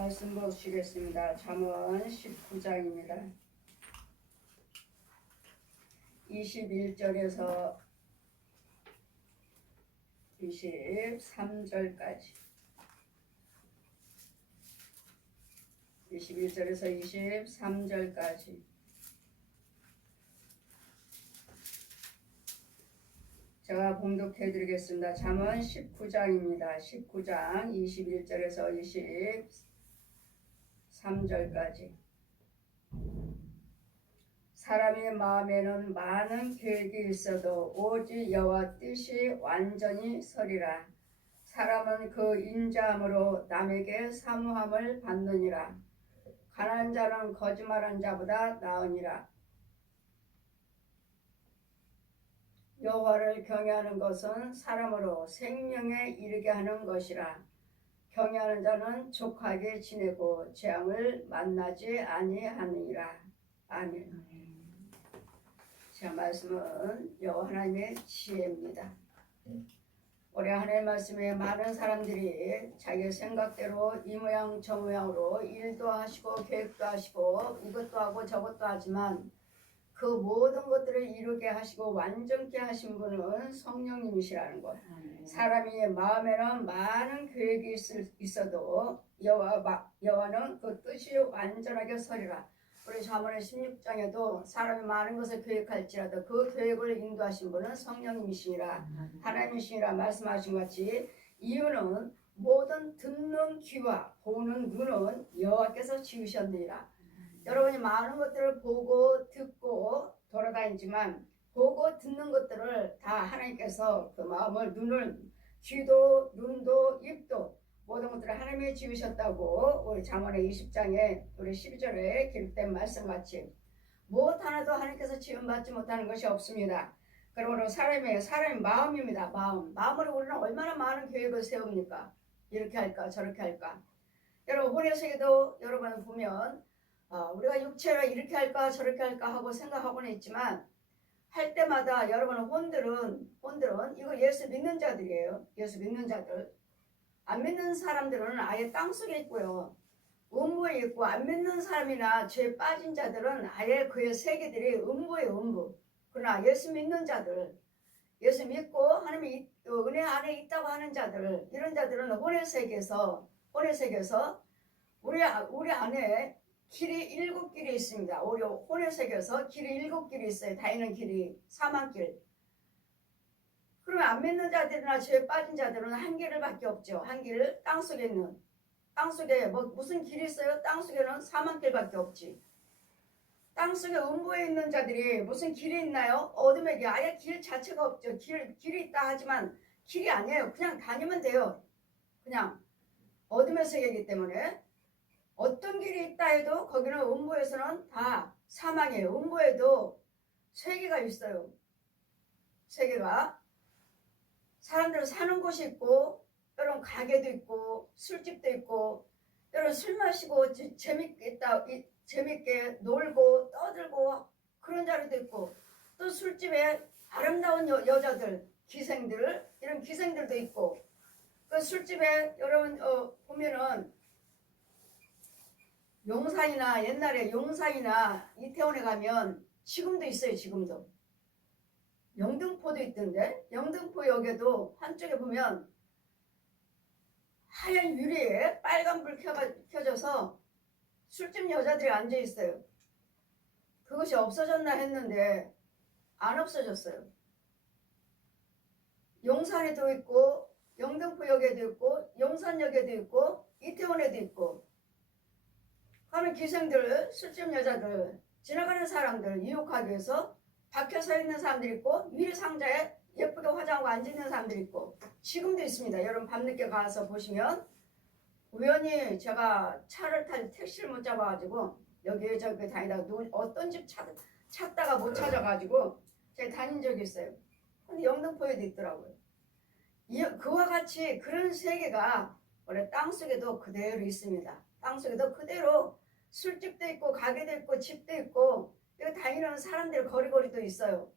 말씀 보시겠습니다. 잠언 19장입니다. 21절에서 23절까지 21절에서 23절까지 제가 봉독해 드리겠습니다. 잠언 19장입니다. 19장 21절에서 23절까지 사람의 마음에는 많은 계획이 있어도 오직 여호와 뜻이 완전히 서리라. 사람은 그 인자함으로 남에게 사모함을 받느니라. 가난한 자는 거짓말한 자보다 나으니라. 여호와를 경외하는 것은 사람으로 생명에 이르게 하는 것이라. 경외하는 자는 족하게 지내고 재앙을 만나지 아니하느니라. 아멘. 제 말씀은 여호와 하나님의 지혜입니다. 올해 하나님의 말씀에 많은 사람들이 자기 생각대로 이 모양 저 모양으로 일도 하시고 계획도 하시고 이것도 하고 저것도 하지만 그 모든 것들을 이루게 하시고 완전케 하신 분은 성령님이시라는 것. 사람이 마음에는 많은 계획이 있어도 여호와는 그 뜻이 완전하게 서리라. 우리 잠언의 16장에도 사람이 많은 것을 계획할지라도 그 계획을 인도하신 분은 성령님이시니라 하나님이시니라 말씀하신 것 같이 이유는 모든 듣는 귀와 보는 눈은 여호와께서 지으셨느니라. 여러분이 많은 것들을 보고 듣고 돌아다니지만 보고 듣는 것들을 다 하나님께서 그 마음을 눈을 귀도 눈도 입도 모든 것들을 하나님이 지으셨다고 우리 잠언의 20장에 우리 12절에 기록된 말씀 같이 무엇 하나도 하나님께서 지음받지 못하는 것이 없습니다. 그러므로 사람의 마음입니다. 마음으로 우리는 얼마나 많은 계획을 세웁니까? 이렇게 할까 저렇게 할까. 여러분 혼외세계도 여러분 보면 우리가 육체로 이렇게 할까 저렇게 할까 하고 생각하고는 있지만 할 때마다 여러분 혼들은 이거 예수 믿는 자들이에요. 예수 믿는 자들. 안 믿는 사람들은 아예 땅속에 있고요. 음부에 있고 안 믿는 사람이나 죄에 빠진 자들은 아예 그의 세계들이 음부예요. 그러나 예수 믿는 자들, 예수 믿고 하나님의 은혜 안에 있다고 하는 자들, 이런 자들은 혼의 세계에서 우리 안에 길이 7길이 있습니다. 우리 혼의 세계에서 길이 7길이 있어요. 다니는 길이 사망길. 그러면 안 믿는 자들이나 죄에 빠진 자들은 한 길밖에 없죠. 한 길, 땅속에 무슨 길이 있어요? 땅속에는 사망길밖에 없지. 땅속에 음부에 있는 자들이 무슨 길이 있나요? 어둠의 길, 아예 길 자체가 없죠. 길이 있다 하지만 길이 아니에요. 그냥 다니면 돼요. 그냥 어둠의 세계이기 때문에 어떤 길이 있다 해도 거기는 음부에서는 다 사망이에요. 음부에도 세계가 있어요. 세계가. 사람들은 사는 곳이 있고 여러분 가게도 있고 술집도 있고 여러분 술 마시고 재밌게 놀고 떠들고 그런 자리도 있고 또 술집에 아름다운 여자들 기생들 이런 기생들도 있고 그 술집에 여러분 보면은 옛날에 용산이나 이태원에 가면 지금도 있어요. 지금도 영등포도 있던데 영등포역에도 한쪽에 보면 하얀 유리에 빨간 불 켜져서 술집 여자들이 앉아 있어요. 그것이 없어졌나 했는데 안 없어졌어요. 용산에도 있고 영등포역에도 있고 용산역에도 있고 이태원에도 있고 하는 기생들 술집 여자들 지나가는 사람들 유혹하기 위해서 밖에 서 있는 사람들이 있고 위리 상자에 예쁘게 화장하고 앉아있는 사람들이 있고 지금도 있습니다. 여러분 밤늦게 가서 보시면 우연히 제가 차를 탈 택시를 못 잡아가지고 여기저기 다니다가 어떤 집 찾다가 못 찾아가지고 제가 다닌 적이 있어요. 근데 영등포에도 있더라고요. 그와 같이 그런 세계가 원래 땅속에도 그대로 있습니다. 땅속에도 그대로 술집도 있고 가게도 있고 집도 있고 다니는 사람들 거리거리도 있어요.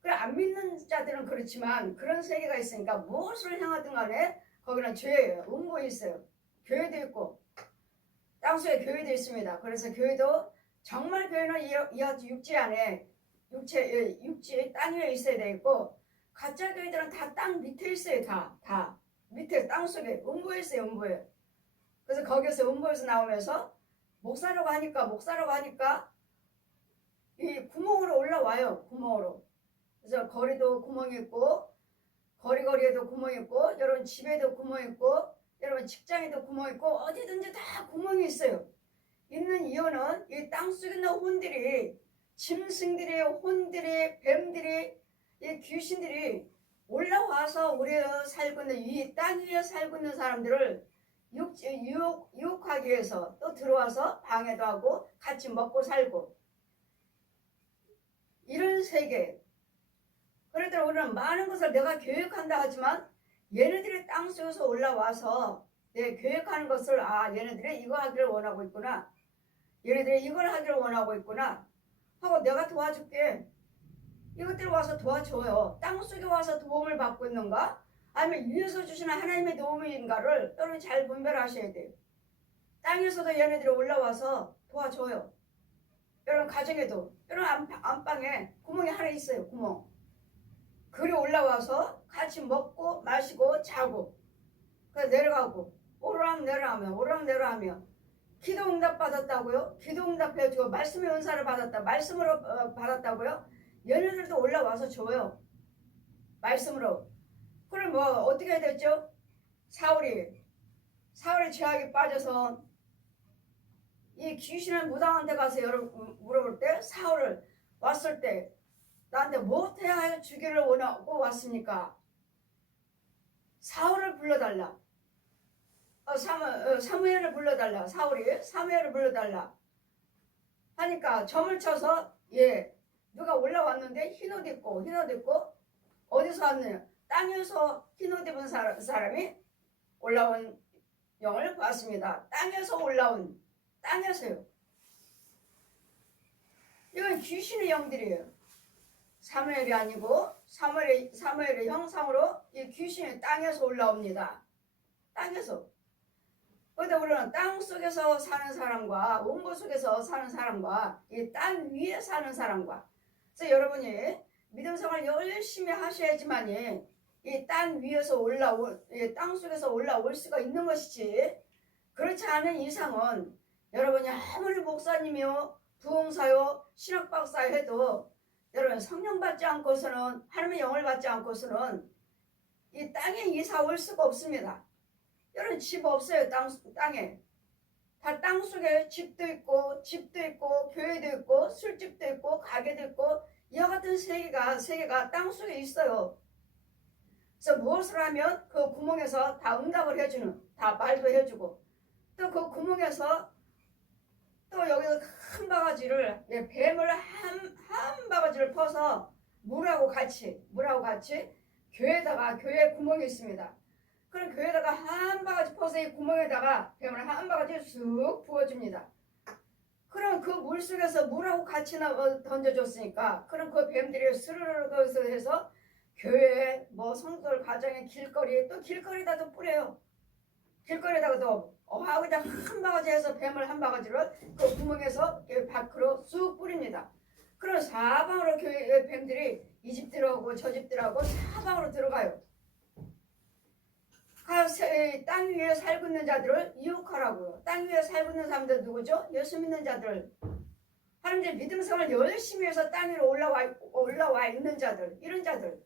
그래 안 믿는 자들은 그렇지만 그런 세계가 있으니까 무엇을 향하든 간에 거기는 죄예요. 음부에 있어요. 교회도 있고 땅속에 교회도 있습니다. 그래서 교회도 정말 교회는 이 육지 안에 육지 땅 위에 있어야 되고 가짜 교회들은 다 땅 밑에 있어요. 다 밑에 땅속에 음부에 있어요. 음부에. 그래서 거기서 음부에서 나오면서 목사라고 하니까 이 구멍으로 올라와요. 구멍으로. 그래서 거리도 구멍이 있고 거리에도 구멍이 있고 여러분 집에도 구멍이 있고 여러분 직장에도 구멍이 있고 어디든지 다 구멍이 있어요. 있는 이유는 이 땅속에 있는 혼들이 짐승들이 혼들이 뱀들이 이 귀신들이 올라와서 우리가 살고 있는 이 땅 위에 살고 있는 사람들을 유혹하기 위해서 또 들어와서 방해도 하고 같이 먹고 살고 이런 세계. 그래도 우리는 많은 것을 내가 교육한다 하지만 얘네들이 땅속에서 올라와서 내 교육하는 것을 얘네들이 이거 하기를 원하고 있구나. 얘네들이 이걸 하기를 원하고 있구나 하고 내가 도와줄게. 이것들 와서 도와줘요. 땅속에 와서 도움을 받고 있는가? 아니면 위에서 주시는 하나님의 도움인가를 여러분 잘 분별하셔야 돼요. 땅에서도 얘네들이 올라와서 도와줘요. 여러분 가정에도 여러분 안방에 구멍이 하나 있어요. 구멍. 그리 올라와서 같이 먹고 마시고 자고 그래서 내려가고 오르락내리락하며 기도 응답 받았다고요? 기도 응답 해주고 말씀의 은사를 받았다. 말씀으로 받았다고요? 얘네들도 올라와서 줘요. 말씀으로. 그럼 뭐 어떻게 해야 됐죠? 사울이 죄악에 빠져서 이 귀신의 무당한테 가서 물어볼 때 사울을 왔을 때 나한테 무엇해야 주기를 원하고 왔습니까? 사울을 불러달라. 사무엘을 불러달라. 사울이 사무엘을 불러달라 하니까 점을 쳐서 누가 올라왔는데 흰옷 입고 어디서 왔느냐? 땅에서 흰옷 입은 사람이 올라온 영을 봤습니다. 땅에서 올라온 땅에서요. 이건 귀신의 영들이에요. 사무엘이 아니고 사무엘의 형상으로 이 귀신이 땅에서 올라옵니다. 땅에서. 그런데 우리는 땅 속에서 사는 사람과 원고 속에서 사는 사람과 이 땅 위에 사는 사람과 그래서 여러분이 믿음 생활 열심히 하셔야지만이 이 땅 위에서 땅 속에서 올라올 수가 있는 것이지 그렇지 않은 이상은 여러분이 아무리 목사님이요 부흥사요 신학박사 해도 여러분 성령 받지 않고서는 하나님의 영을 받지 않고서는 이 땅에 이사 올 수가 없습니다. 여러분 집 없어요. 땅에 다 땅속에 집도 있고 교회도 있고 술집도 있고 가게도 있고 이와 같은 세계가 땅속에 있어요. 그래서 무엇을 하면 그 구멍에서 다 응답을 해주는 다 말도 해주고 또 그 구멍에서 또 여기서 큰 바가지를 뱀을 한 바가지를 퍼서 물하고 같이 교회 구멍이 있습니다. 그럼 교회에다가 한 바가지 퍼서 이 구멍에다가 뱀을 한 바가지 쑥 부어줍니다. 그럼 그 물속에서 물하고 같이 던져줬으니까 그럼 그 뱀들이 스르르 해서 교회 성도들 가정의 길거리 또 길거리에다도 뿌려요. 길거리에다가도 그냥 한 바가지 해서 뱀을 한 바가지를 그 구멍에서 밖으로 쑥 뿌립니다. 그럼 사방으로 교회 뱀들이 이 집 들어가고 저 집 들어가고 사방으로 들어가요. 땅 위에 살고 있는 자들을 유혹하라고요. 땅 위에 살고 있는 사람들 누구죠? 예수 믿는 자들. 하나님들 믿음 생활을 열심히 해서 땅 위로 올라와 있는 자들, 이런 자들.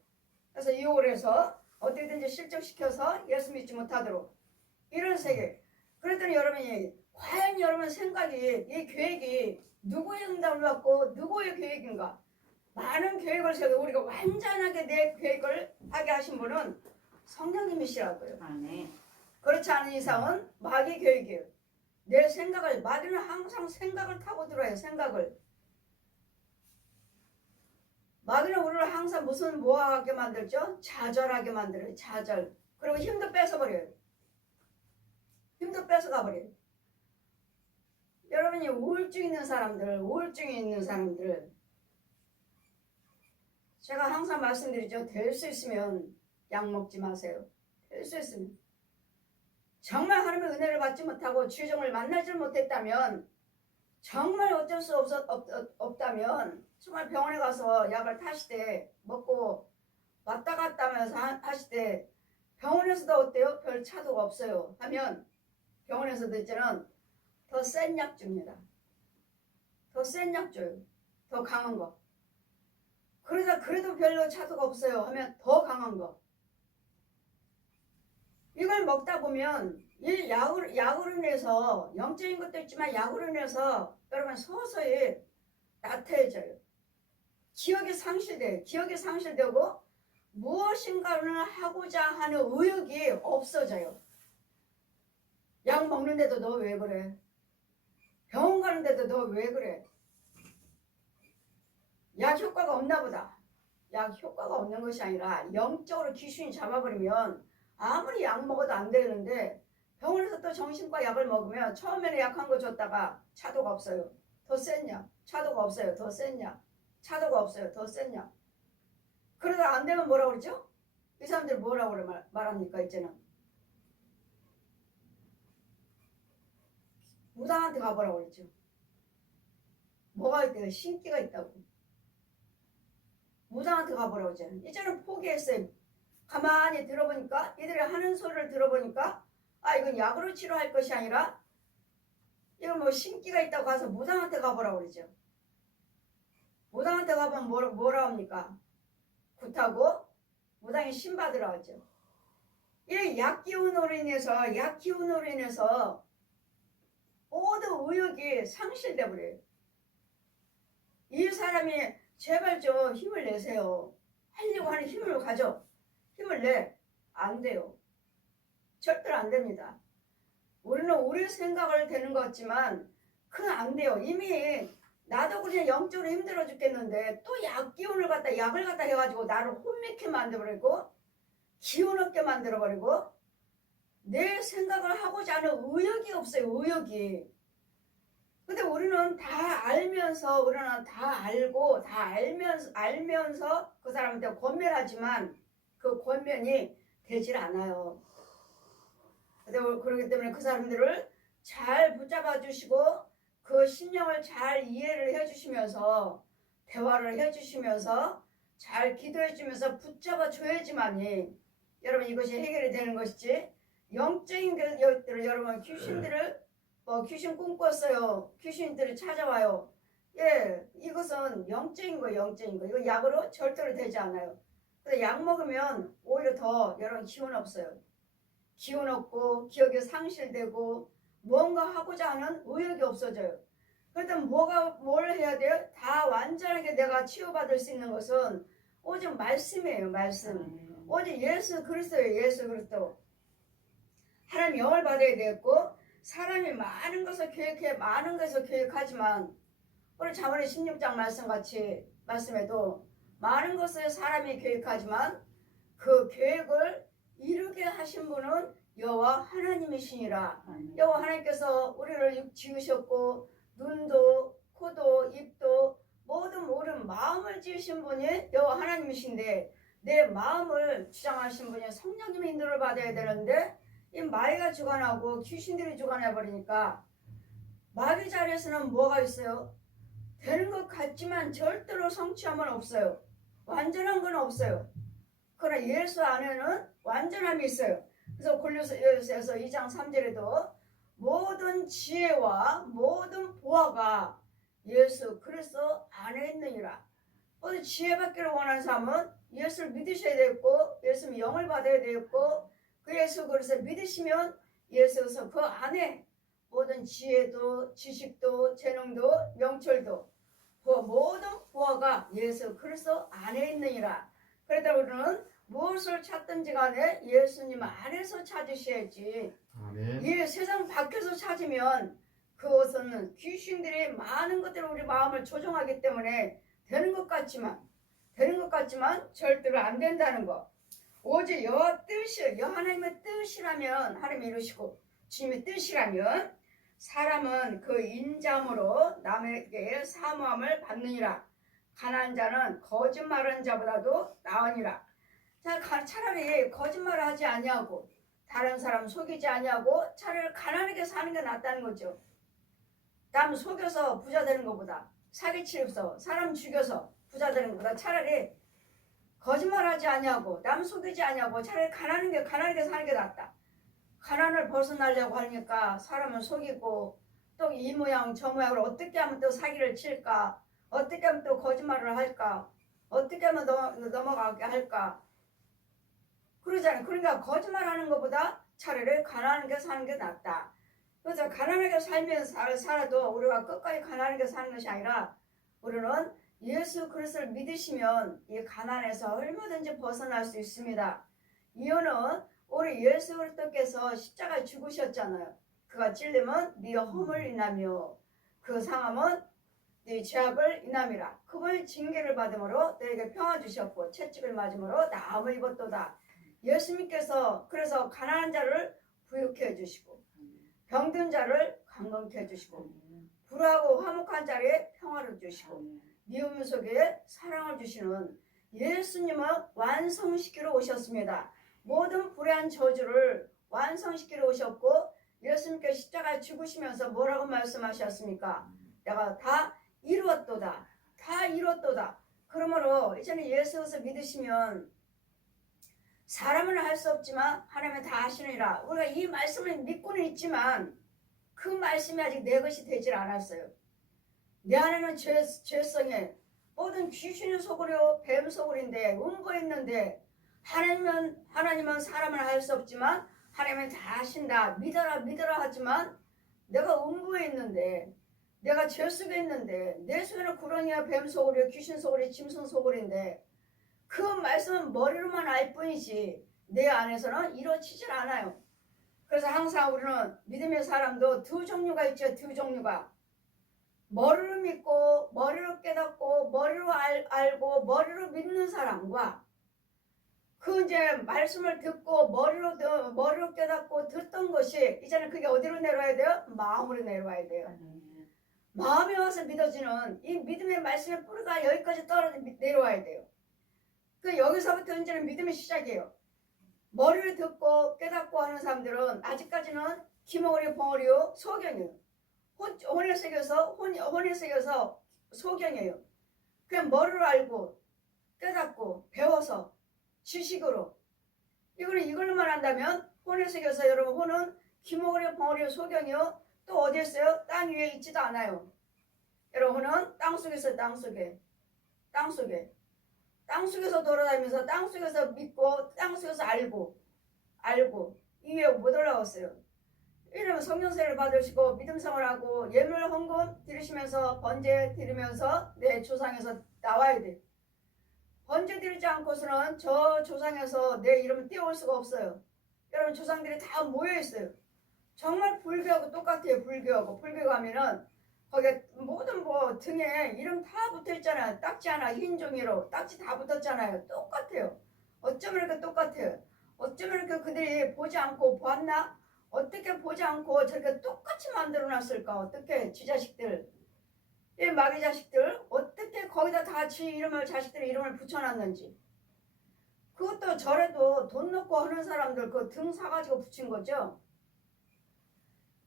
그래서 유혹을 해서 어떻게든지 실족시켜서 예수 믿지 못하도록 이런 세계. 그랬더니 여러분이 과연 여러분 생각이 이 계획이 누구의 응답을 받고 누구의 계획인가? 많은 계획을 세우고 우리가 완전하게 내 계획을 하게 하신 분은 성령님이시라고요. 네. 그렇지 않은 이상은 마귀 계획이에요. 내 생각을 마귀는 항상 생각을 타고 들어요. 생각을. 마귀는 우리를 항상 뭐하게 만들죠? 좌절하게 만들어요. 좌절. 그리고 힘도 뺏어버려요. 힘도 뺏어가버려요. 여러분이 우울증이 있는 사람들 제가 항상 말씀드리죠. 될 수 있으면 약 먹지 마세요. 될 수 있으면. 정말 하나님의 은혜를 받지 못하고 주정을 만나지 못했다면, 정말 어쩔 수 없다면 정말 병원에 가서 약을 타시되 먹고 왔다 갔다 하면서 하시되 병원에서도 어때요? 별 차도가 없어요 하면 병원에서도 이제는 더 센 약 줍니다. 더 센 약 줘요. 더 강한 거. 그러다 그래도 별로 차도가 없어요 하면 더 강한 거. 이걸 먹다 보면 이 약으로 인해서 영적인 것도 있지만 약으로 인해서 여러분 서서히 나태해져요. 기억이 상실돼요. 기억이 상실되고 무엇인가를 하고자 하는 의욕이 없어져요. 약 먹는데도 너 왜 그래? 병원 가는데도 너 왜 그래? 약 효과가 없나 보다. 약 효과가 없는 것이 아니라 영적으로 귀신이 잡아버리면 아무리 약 먹어도 안 되는데, 병원에서 또 정신과 약을 먹으면 처음에는 약한 거 줬다가 차도가 없어요. 더 센 약. 차도가 없어요. 더 센 약. 차도가 없어요. 더 센 약. 그러다 안 되면 뭐라고 그러죠? 이 사람들 뭐라고 말합니까 이제는? 무당한테 가보라고 그랬죠. 뭐가 있대요? 신기가 있다고. 무당한테 가보라고 이제는 포기했어요. 가만히 들어보니까, 이들이 하는 소리를 들어보니까, 아 이건 약으로 치료할 것이 아니라 이건 뭐 신기가 있다고 가서 무당한테 가보라고 그러죠. 무당한테 가보면 뭐라 합니까? 굿하고 무당이 신받으라 하죠. 이 약기운으로 인해서 모든 의욕이 상실돼 버려요. 이 사람이 제발 좀 힘을 내세요. 하려고 하는 힘을 가져. 힘을 내. 안 돼요. 절대로 안 됩니다. 우리는 우리 생각을 되는 것 같지만 그건 안 돼요. 이미 나도 그냥 영적으로 힘들어 죽겠는데 또 약을 갖다 해가지고 나를 혼미케 만들어버리고 기운 없게 만들어버리고 내 생각을 하고자 하는 의욕이 없어요. 의욕이. 근데 우리는 다 알면서, 알면서 그 사람한테 권면하지만 그 권면이 되질 않아요. 그렇기 때문에 그 사람들을 잘 붙잡아 주시고 그 심령을 잘 이해를 해주시면서 대화를 해주시면서 잘 기도해 주면서 붙잡아 줘야지만이 여러분 이것이 해결이 되는 것이지, 영적인 것들을 여러분 귀신 꿈꿨어요. 귀신들이 찾아와요. 예, 이것은 영적인 거예요. 이거 약으로 절대로 되지 않아요. 근데 약 먹으면 오히려 더 여러분 기운 없어요. 기운 없고 기억이 상실되고 뭔가 하고자 하는 의욕이 없어져요. 그렇다면 뭘 해야 돼요? 다 완전하게 내가 치유받을 수 있는 것은 오직 말씀이에요. 말씀. 오직 예수 그리스도예요. 예수 그리스도. 하나님 영을 받아야 되겠고, 사람이 많은 것을 계획하지만 우리 자문의 16장 말씀에도 많은 것을 사람이 계획하지만 그 계획을 이루게 하신 분은 여호와 하나님이시니라. 여호와 하나님께서 우리를 지으셨고 눈도 코도 입도 모든 마음을 지으신 분이 여호와 하나님이신데, 내 마음을 주장하신 분이 성령님의 인도를 받아야 되는데 이 마귀가 주관하고 귀신들이 주관해버리니까 마귀 자리에서는 뭐가 있어요? 되는 것 같지만 절대로 성취함은 없어요. 완전한 건 없어요. 그러나 예수 안에는 완전함이 있어요. 그래서 골로새서 2장 3절에도 모든 지혜와 모든 보화가 예수 그리스도 안에 있느니라. 모든 지혜받기를 원하는 사람은 예수를 믿으셔야 되겠고, 예수님 영을 받아야 되겠고, 그 예수 그리스도 믿으시면 예수에서 그 안에 모든 지혜도 지식도 재능도 명철도 모든 보화가 예수 그리스도 안에 있느니라. 그러다 우리는 무엇을 찾든지 간에 예수님 안에서 찾으셔야지. 아멘. 이 세상 밖에서 찾으면 그것은 귀신들이 많은 것들을 우리 마음을 조종하기 때문에 되는 것 같지만 절대로 안 된다는 거. 오직 하나님의 뜻이라면 하나님이 이루시고, 주님의 뜻이라면 사람은 그 인자함으로 남에게 사모함을 받느니라. 가난한 자는 거짓말하는 자보다도 나으니라. 자, 차라리 거짓말을 하지 아니하고 다른 사람 속이지 아니하고 차라리 가난하게 사는 게 낫다는 거죠. 남 속여서 부자 되는 것보다, 사기치면서 사람 죽여서 부자 되는 것보다 차라리 거짓말하지 아니하고 남 속이지 아니하고 차라리 가난하게 사는 게 낫다. 가난을 벗어나려고 하니까 사람을 속이고 또 이 모양 저 모양으로 어떻게 하면 또 사기를 칠까, 어떻게 하면 또 거짓말을 할까, 어떻게 하면 넘어가게 할까, 그러잖아요. 그러니까 거짓말하는 것보다 차라리 가난하게 사는 게 낫다. 그래서 가난하게 살아도 우리가 끝까지 가난하게 사는 것이 아니라 우리는 예수 그리스도를 믿으시면 이 가난에서 얼마든지 벗어날 수 있습니다. 이유는 우리 예수 그리스도께서 십자가에 죽으셨잖아요. 그가 찔림은 네 허물 인하며 그 상함은 네 죄악을 인함이라. 그분의 징계를 받음으로 너에게 평화 주셨고 채찍을 맞음으로 나음을 입었도다. 예수님께서 그래서 가난한 자를 부유케 해주시고 병든 자를 건강케 해주시고 불하고 화목한 자리에 평화를 주시고 미움 속에 사랑을 주시는 예수님은 완성시키러 오셨습니다. 모든 불의한 저주를 완성시키러 오셨고 예수님께 십자가에 죽으시면서 뭐라고 말씀하셨습니까? 내가 다 이루었도다. 다 이루었도다. 그러므로 이제는 예수를 믿으시면 사람은 할 수 없지만 하나님은 다 하시느니라. 우리가 이 말씀을 믿고는 있지만 그 말씀이 아직 내 것이 되질 않았어요. 내 안에는 죄성에 모든 귀신의 소굴이요 뱀 소굴인데 음보했는데 하나님은 사람을 할 수 없지만 하나님은 다 하신다. 믿어라 하지만 내가 음부에 있는데 내가 죄 속에 있는데 내 속에는 구렁이와 뱀 소굴이요 귀신 소굴이 짐승 소굴인데 그 말씀은 머리로만 알 뿐이지 내 안에서는 이루어지질 않아요. 그래서 항상 우리는 믿음의 사람도 두 종류가 있죠. 두 종류가 머리로 믿고 머리로 깨닫고 머리로 알고 머리로 믿는 사람과 그 이제 말씀을 듣고 머리로 깨닫고 듣던 것이 이제는 그게 어디로 내려와야 돼요? 마음으로 내려와야 돼요. 마음에 와서 믿어지는 이 믿음의 말씀의 뿌리가 여기까지 떨어져 내려와야 돼요. 그 여기서부터 이제는 믿음의 시작이에요. 머리를 듣고 깨닫고 하는 사람들은 아직까지는 기머리 벙어리요 소경이에요. 혼에 새겨서 소경이에요. 그냥 머리로 알고 깨닫고 배워서 지식으로 이걸로만 한다면 혼에 새겨서 여러분 혼은 기머리 벙어리 소경이요. 또 어디 있어요? 땅 위에 있지도 않아요. 여러분 혼은 땅속에 있어요. 땅속에서 돌아다니면서 땅속에서 믿고 땅속에서 알고 이 위에 못 올라왔어요. 이러면 성령세를 받으시고 믿음 생활하고 예물 헌금 드리시면서 번제 드리면서 내 조상에서 나와야 돼. 번제 드리지 않고서는 저 조상에서 내 이름을 띄워올 수가 없어요. 여러분 조상들이 다 모여있어요. 정말 불교하고 똑같아요. 불교 가면은 거기에 모든 등에 이름 다 붙어있잖아요. 딱지 하나 흰 종이로 딱지 다 붙었잖아요. 똑같아요. 어쩌면 이렇게 똑같아요. 어쩌면 이렇게 그들이 보지 않고 보았나? 어떻게 보지 않고 저렇게 똑같이 만들어놨을까? 어떻게 지 자식들 이 마귀 자식들 어떻게 거기다 다 자식들의 이름을 붙여놨는지. 그것도 절에도 돈 넣고 하는 사람들 그 등 사가지고 붙인 거죠.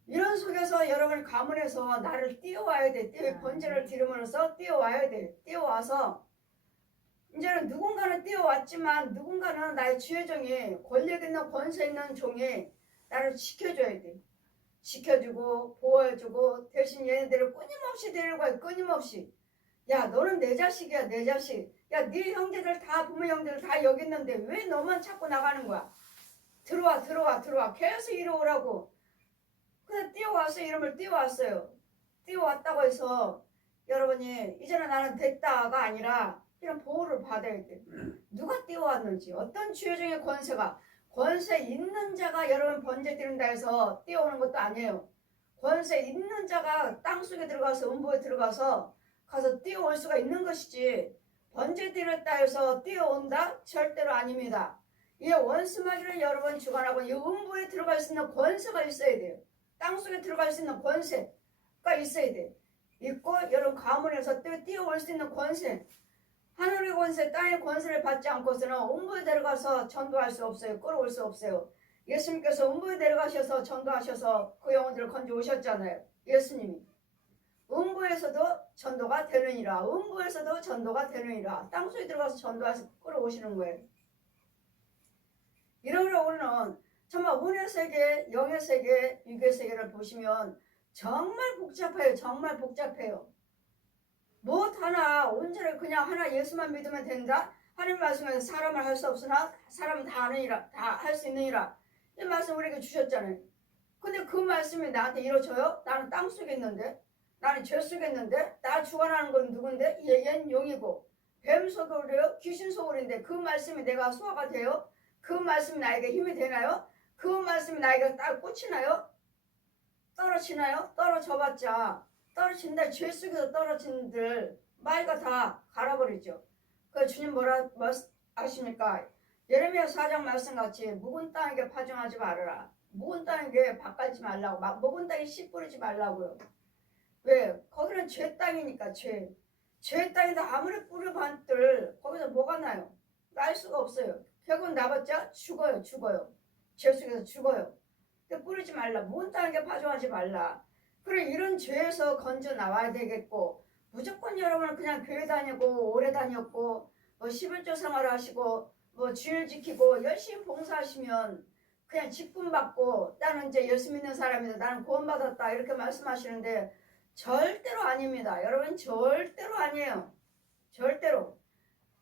이런 속에서 여러분 가문에서 나를 띄워와야 돼. 번제를 드림으로써 띄워와야 돼. 띄워와서 이제는 누군가는 띄워왔지만 누군가는 나의 지혜종이 권력 있는 권세 있는 종이 나를 지켜줘야 돼. 지켜주고 보호해주고 대신 얘네들을 끊임없이 데리고 가요. 끊임없이. 야 너는 내 자식이야 내 자식. 야 네 형제들 다 부모 형제들 다 여기 있는데 왜 너만 자꾸 나가는 거야. 들어와 계속 이리 오라고. 그래서 띄워왔어요. 이름을 띄워왔어요. 띄워왔다고 해서 여러분이 이제는 나는 됐다가 아니라 이런 보호를 받아야 돼. 누가 띄워왔는지 어떤 주요적인 권세 있는 자가 여러분 번제 드린다 해서 띄워오는 것도 아니에요. 권세 있는 자가 땅속에 들어가서 음부에 들어가서 가서 띄워올 수가 있는 것이지 번제 드렸다 해서 띄워온다? 절대로 아닙니다. 이 원수마귀를 여러분 주관하고 이 음부에 들어갈 수 있는 권세가 있어야 돼요. 땅속에 들어갈 수 있는 권세가 있어야 돼. 있고 여러분 가문에서 띄워올 수 있는 권세. 하늘의 권세, 땅의 권세를 받지 않고서는 음부에 들어가서 전도할 수 없어요. 끌어올 수 없어요. 예수님께서 음부에 내려가셔서 전도하셔서 그 영혼들을 건져 오셨잖아요. 예수님이. 음부에서도 전도가 되느니라. 음부에서도 전도가 되느니라. 땅속에 들어가서 전도해서 끌어오시는 거예요. 이러므로 우리는 정말 운의 세계, 영의 세계, 육의 세계를 보시면 정말 복잡해요. 정말 복잡해요. 무엇 하나 온전히 그냥 하나 예수만 믿으면 된다. 하나님 말씀에서 사람을 할 수 없으나 사람은 다 아느니라, 다 할 수 있느니라. 이 말씀 우리에게 주셨잖아요. 근데 그 말씀이 나한테 이루어져요? 나는 땅속에 있는데, 나는 죄 속에 있는데, 나 주관하는 건 누군데? 얘는 용이고 뱀 속으로요, 귀신 속으로인데 그 말씀이 내가 소화가 돼요? 그 말씀이 나에게 힘이 되나요? 그 말씀이 나에게 딱 꽂히나요? 떨어지나요? 떨어져봤자 떨어진다. 죄 속에서 떨어진들 말과 다 갈아버리죠. 그 주님 뭐라 아십니까? 예레미야 4장 말씀같이 묵은 땅에게 파종하지 말아라. 묵은 땅에게 밭갈지 말라고. 묵은 땅에 씨 뿌리지 말라고요. 왜? 거기는 죄 땅이니까 죄. 죄 땅에다 아무리 뿌려봤들 거기서 뭐가 나요? 날 수가 없어요. 결국은 나봤자 죽어요. 죄 속에서 죽어요. 뿌리지 말라. 묵은 땅에게 파종하지 말라. 그래 이런 죄에서 건져 나와야 되겠고 무조건 여러분은 그냥 교회 다니고 오래 다녔고 뭐 11조 생활을 하시고 뭐 주일 지키고 열심히 봉사하시면 그냥 직분 받고 나는 이제 예수 믿는 사람이다. 나는 구원받았다. 이렇게 말씀하시는데 절대로 아닙니다. 여러분 절대로 아니에요. 절대로.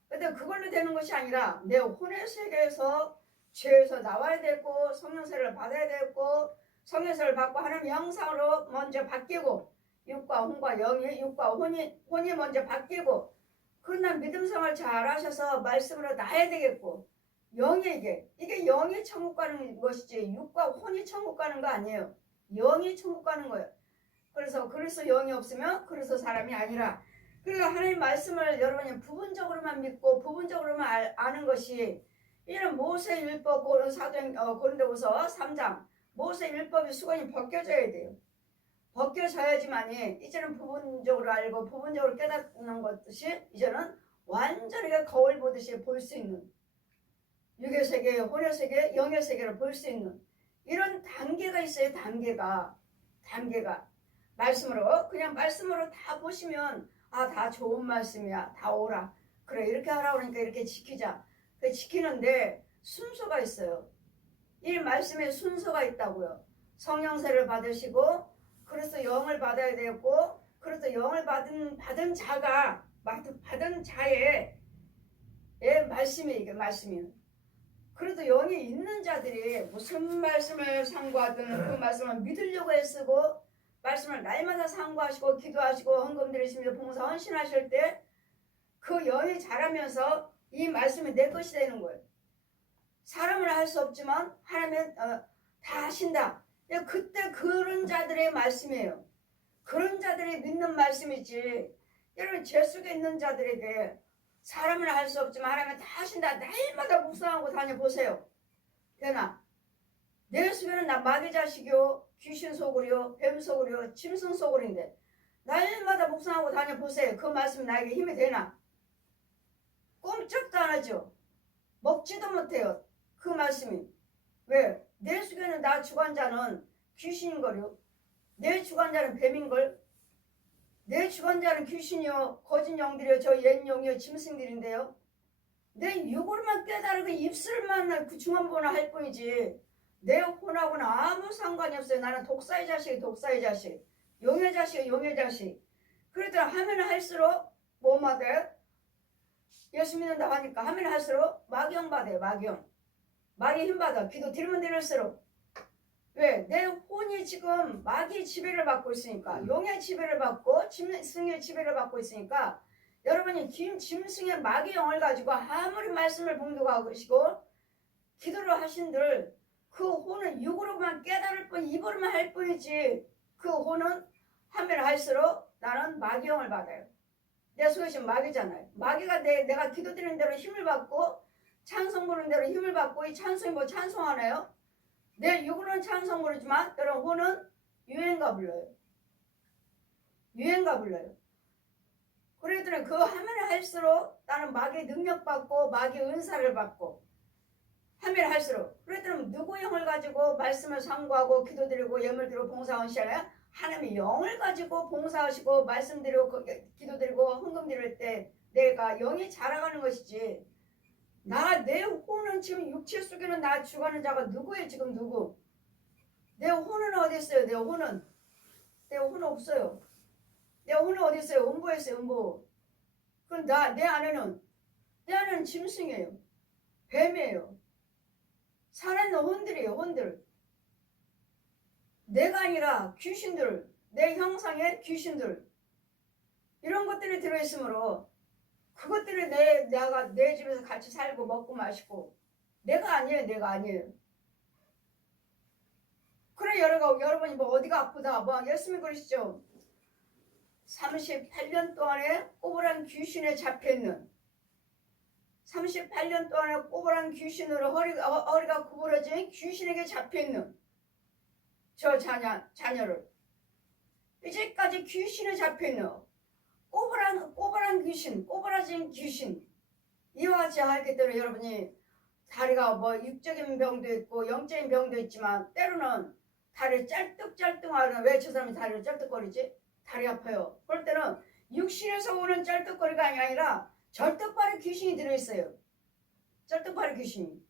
근데 그걸로 되는 것이 아니라 내 혼의 세계에서 죄에서 나와야 되고 성령세를 받아야 되고 성령세를 받고 하나님 형상으로 먼저 바뀌고 육과 혼과 영이 육과 혼이 먼저 바뀌고 그러나 믿음 생활 잘 하셔서 말씀으로 나야 되겠고 영에게 이게 영이 천국 가는 것이지 육과 혼이 천국 가는 거 아니에요. 영이 천국 가는 거예요. 그래서 영이 없으면 그래서 사람이 아니라 그러니까 하나님 말씀을 여러분이 부분적으로만 믿고 부분적으로만 아는 것이 이런 모세 율법 고린도후서 3장 모세 율법의 수건이 벗겨져야 돼요. 벗겨져야지만이 이제는 부분적으로 알고 부분적으로 깨닫는 것이 이제는 완전히 거울 보듯이 볼 수 있는 육의 세계, 혼의 세계, 영의 세계를 볼 수 있는 이런 단계가 있어요. 단계가 말씀으로 그냥 말씀으로 다 보시면 아, 다 좋은 말씀이야. 다 오라. 그래 이렇게 하라고 그러니까 이렇게 지키자. 그 지키는데 순서가 있어요. 이 말씀에 순서가 있다고요. 성령세를 받으시고 그래서 영을 받아야 되고 그래서 영을 받은 자가 받은 자의 말씀이 이게 말씀이에요. 그래도 영이 있는 자들이 무슨 말씀을 상고하든 그 말씀을 믿으려고 애쓰고 말씀을 날마다 상고하시고 기도하시고 헌금 드리시며 봉사 헌신하실 때 그 영이 자라면서 이 말씀이 내 것이 되는 거예요. 사람을 할 수 없지만 하나님은 다 하신다. 그때 그런 자들의 말씀이에요. 그런 자들이 믿는 말씀이지. 여러분 죄 속에 있는 자들에게 사람을 할 수 없지만 하나님은 다 하신다. 날마다 묵상하고 다녀보세요. 되나? 내 속에는 나 마귀 자식이요 귀신 속으로요 뱀 속으로요 짐승 속으로인데 날마다 묵상하고 다녀보세요. 그 말씀 나에게 힘이 되나? 꼼짝도 안 하죠. 먹지도 못해요. 그 말씀이. 왜? 내 속에는 나 주관자는 귀신인걸요. 내 주관자는 뱀인걸. 내 주관자는 귀신이요 거짓 영들이요 저 옛 영이요 짐승들인데요. 내 육으로만 깨달고 입술만 그 중언부언을 할 뿐이지 내 혼하고는 아무 상관이 없어요. 나는 독사의 자식 용의 자식 그러더라 하면 할수록 뭐만 돼? 예수 믿는다 하니까 하면 할수록 마귀형 받아요. 마귀 힘 받아. 기도 드리면 드릴수록 왜? 내 혼이 지금 마귀의 지배를 받고 있으니까 용의 지배를 받고 짐승의 지배를 받고 있으니까 여러분이 짐승의 마귀 영을 가지고 아무리 말씀을 봉독하시고 기도를 하신들 그 혼은 육으로만 깨달을 뿐 입으로만 할 뿐이지 그 혼은 하면 할수록 나는 마귀 영을 받아요. 내 속에 지금 마귀잖아요. 마귀가 내가 기도드리는 대로 힘을 받고 찬송 부르는 대로 힘을 받고 이 찬송이 뭐 찬송하나요? 내 육으로는 찬송 부르지만 여러분 혼은 유행가 불러요. 그러더니 그거 하면 할수록 나는 마귀 능력 받고 마귀 은사를 받고 하면 할수록. 그랬더니 누구 영을 가지고 말씀을 상고하고 기도드리고 예물드리고 봉사하는 시간에 하나님의 영을 가지고 봉사하시고 말씀드리고 기도드리고 헌금드릴 때 내가 영이 자라가는 것이지. 내 혼은 지금 육체 속에는 나 죽어가는 자가 누구예요? 지금 누구? 내 혼은 어디 있어요? 내 혼은 없어요. 내 혼은 어디 있어요? 음부에 있어요. 음부. 그럼 내 안에는 짐승이에요. 뱀이에요. 살아있는 혼들이에요. 혼들. 내가 아니라 귀신들, 내 형상의 귀신들, 이런 것들이 들어있으므로 그것들이 내가 내 집에서 같이 살고 먹고 마시고 내가 아니에요. 그래 여러분이 뭐 어디가 아프다 뭐 예수님 그러시죠. 38년 동안에 꼬부란 귀신에 잡혀있는 38년 동안에 꼬부란 귀신으로 허리가 구부러진 귀신에게 잡혀있는 저 자녀를 이제까지 귀신에 잡혀있는 꼬부란 귀신, 꼬부라진 귀신 이와 같이 하기 때문에 여러분이 다리가 뭐 육적인 병도 있고 영적인 병도 있지만 때로는 다리 짤뚝짤뚝하는 왜 저 사람이 다리를 짤뚝거리지? 다리 아파요. 그럴 때는 육신에서 오는 짤뚝거리가 아니라 절뚝발의 귀신이 들어있어요. 절뚝발의 귀신이.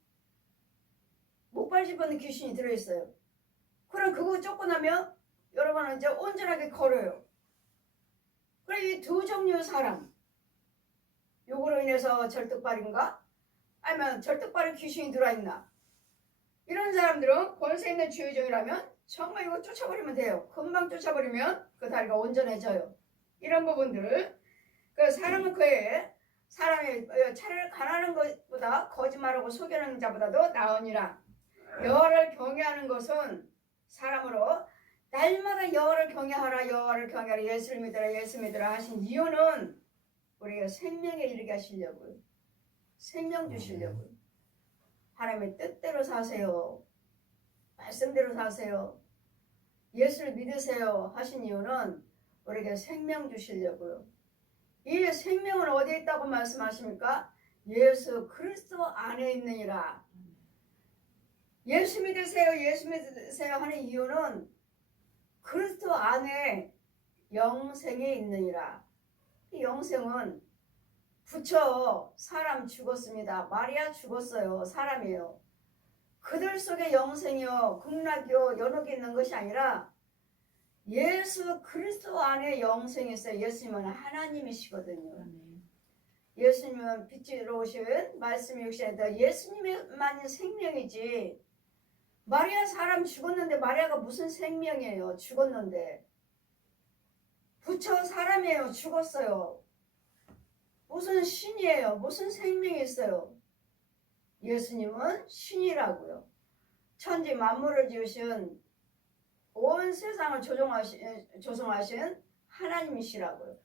목발 집어넣는 귀신이 들어있어요. 그럼 그거 쫓고 나면 여러분은 이제 온전하게 걸어요. 그래 이 두 종류의 사람 요거로 인해서 절뚝발인가? 아니면 절뚝발의 귀신이 들어있나? 이런 사람들은 권세 있는 주의종이라면 정말 이거 쫓아버리면 돼요. 금방 쫓아버리면 그 다리가 온전해져요. 이런 부분들 그 사람은 사람이 차라리 가난한 것보다 거짓말하고 속이는 자보다도 나으니라. 여호와를 경외하는 것은 사람으로 날마다 여호와를 경외하라 여호와를 경외하라 예수를 믿으라 예수 믿으라 하신 이유는 우리가 생명에 이르게 하시려고요. 생명 주시려고요. 하나님의 뜻대로 사세요. 말씀대로 사세요. 예수를 믿으세요 하신 이유는 우리에게 생명 주시려고요. 이 생명은 어디에 있다고 말씀하십니까? 예수 그리스도 안에 있느니라. 예수 믿으세요 예수 믿으세요 하는 이유는 그리스도 안에 영생이 있느니라. 이 영생은 부처 사람 죽었습니다. 마리아 죽었어요. 사람이에요. 그들 속에 영생이요 극락이요 연옥이 있는 것이 아니라 예수 그리스도 안에 영생이 있어요. 예수님은 하나님이시거든요. 예수님은 빛으로 오신 말씀이 육신에다 예수님만이 생명이지. 마리아 사람 죽었는데 마리아가 무슨 생명이에요. 죽었는데. 부처 사람이에요. 죽었어요. 무슨 신이에요. 무슨 생명이 있어요. 예수님은 신이라고요. 천지 만물을 지으신 온 세상을 조성하신 하나님이시라고요.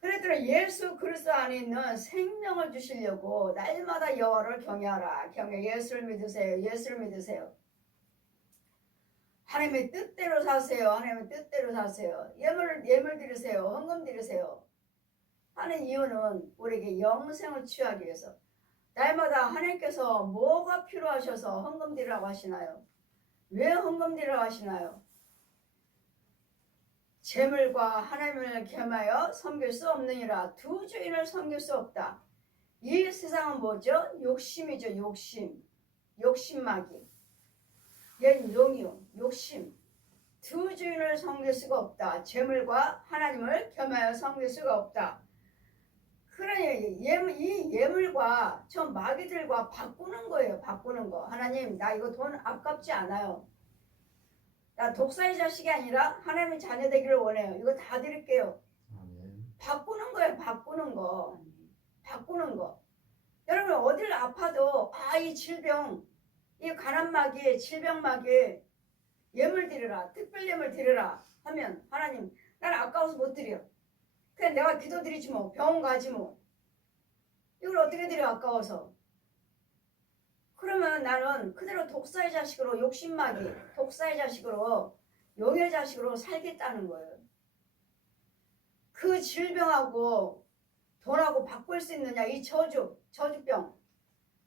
그랬더니 예수 그리스도 안에 있는 생명을 주시려고 날마다 여호와를 경외하라. 예수를 믿으세요. 예수를 믿으세요. 하나님의 뜻대로 사세요. 하나님의 뜻대로 사세요. 예물 드리세요. 헌금 드리세요. 하는 이유는 우리에게 영생을 취하기 위해서. 날마다 하나님께서 뭐가 필요하셔서 헌금 드리라고 하시나요? 왜 헌금 드리라고 하시나요? 재물과 하나님을 겸하여 섬길 수 없느니라. 두 주인을 섬길 수 없다. 이 세상은 뭐죠? 욕심이죠. 욕심마귀. 옛 용이요. 욕심. 두 주인을 섬길 수가 없다. 재물과 하나님을 겸하여 섬길 수가 없다. 그러니 이 예물과 저 마귀들과 바꾸는 거예요. 바꾸는 거. 하나님 나 이거 돈 아깝지 않아요. 나 독사의 자식이 아니라 하나님의 자녀 되기를 원해요. 이거 다 드릴게요. 바꾸는 거예요. 바꾸는 거. 바꾸는 거. 여러분 어딜 아파도 이 질병, 이 가난마귀, 질병마귀 예물 드리라. 특별 예물 드리라 하면 하나님 난 아까워서 못 드려. 그냥 내가 기도 드리지 뭐. 병원 가지 뭐. 이걸 어떻게 드려 아까워서. 그러면 나는 그대로 독사의 자식으로 욕심마귀, 독사의 자식으로 용의 자식으로 살겠다는 거예요. 그 질병하고 돈하고 바꿀 수 있느냐 이 저주병.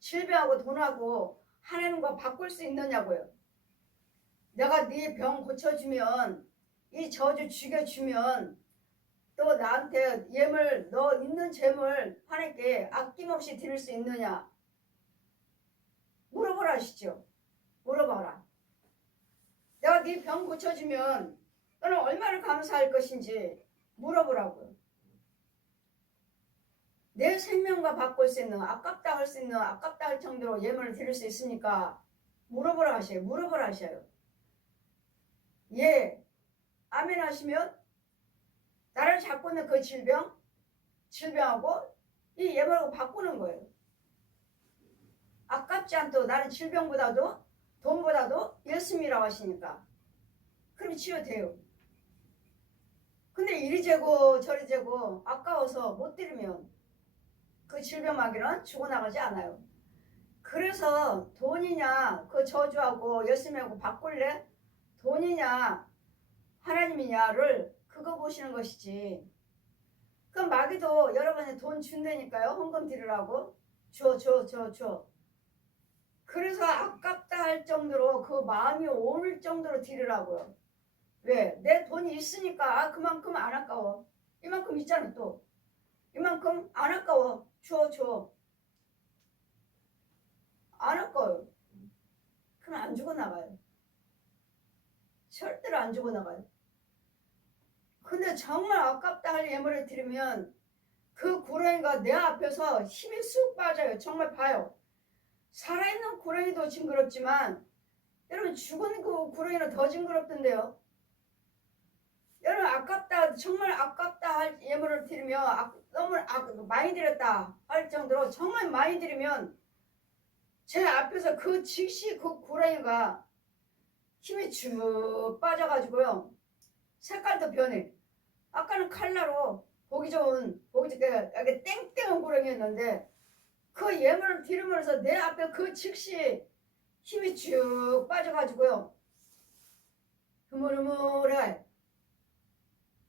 질병하고 돈하고 하나님과 바꿀 수 있느냐고요. 내가 네 병 고쳐주면, 이 저주 죽여주면 또 나한테 예물, 너 있는 재물 하나님께 아낌없이 드릴 수 있느냐? 물어보라 하시죠. 물어봐라. 내가 네 병 고쳐주면 너는 얼마나 감사할 것인지 물어보라고요. 내 생명과 바꿀 수 있는, 아깝다 할 수 있는, 아깝다 할 정도로 예물을 드릴 수 있으니까 물어보라 하셔요. 물어보라 하셔요. 예, 아멘 하시면 나를 잡고 있는 그 질병하고 이 예물하고 바꾸는 거예요. 아깝지 않도록 나는 질병보다도 돈보다도 예수님이라고 하시니까 그럼 치유돼요. 근데 이리 재고 저리 재고 아까워서 못 드리면 그 질병마귀는 죽어나가지 않아요. 그래서 돈이냐 그 저주하고 예수님하고 바꿀래? 돈이냐 하나님이냐를 그거 보시는 것이지. 그럼 마귀도 여러분이 돈 준다니까요. 헌금 드리라고. 줘. 그래서 아깝다 할 정도로 그 마음이 오를 정도로 드리라고요. 왜? 내 돈이 있으니까 그만큼 안 아까워. 이만큼 있잖아 또. 이만큼 안 아까워. 줘. 안 아까워요. 그럼 안 주고 나가요. 절대로 안 주고 나가요. 근데 정말 아깝다 할 예물을 드리면 그 구렁이가 내 앞에서 힘이 쑥 빠져요. 정말 봐요. 살아있는 구렁이도 징그럽지만 여러분 죽은 그 구렁이는 더 징그럽던데요. 여러분 아깝다 정말 아깝다 할 예물을 드리면 너무 많이 드렸다 할 정도로 정말 많이 드리면 제 앞에서 그 즉시 그 구렁이가 힘이 쭉 빠져가지고요. 색깔도 변해. 아까는 칼라로 보기 좋게 이렇게 땡땡한 구렁이였는데 그 예물을 드리면서 내 앞에 그 즉시 힘이 쭉 빠져가지고요.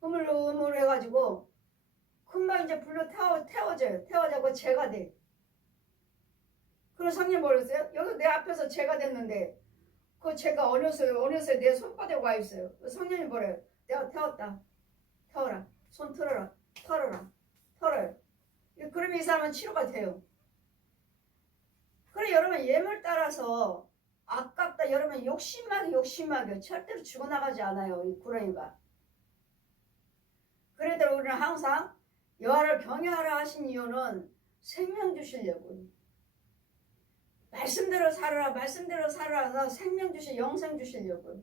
흐물흐물해가지고 금방 이제 불로 태워져요. 태워져고 죄가 돼. 그럼 성령 모르겠어요? 여기 내 앞에서 죄가 됐는데 그 죄가 어느새 내 손바닥에 와 있어요. 성령이 뭐래요? 내가 태웠다. 태워라. 손 틀어라. 털어요. 그러면 이 사람은 치료가 돼요. 그래 여러분 예물 따라서 아깝다 여러분 욕심하게 절대로 죽어나가지 않아요. 이 구렁이가. 그래도 우리는 항상 여호와를 경외하라 하신 이유는 생명 주시려고. 말씀대로 살아라 생명 영생 주시려고.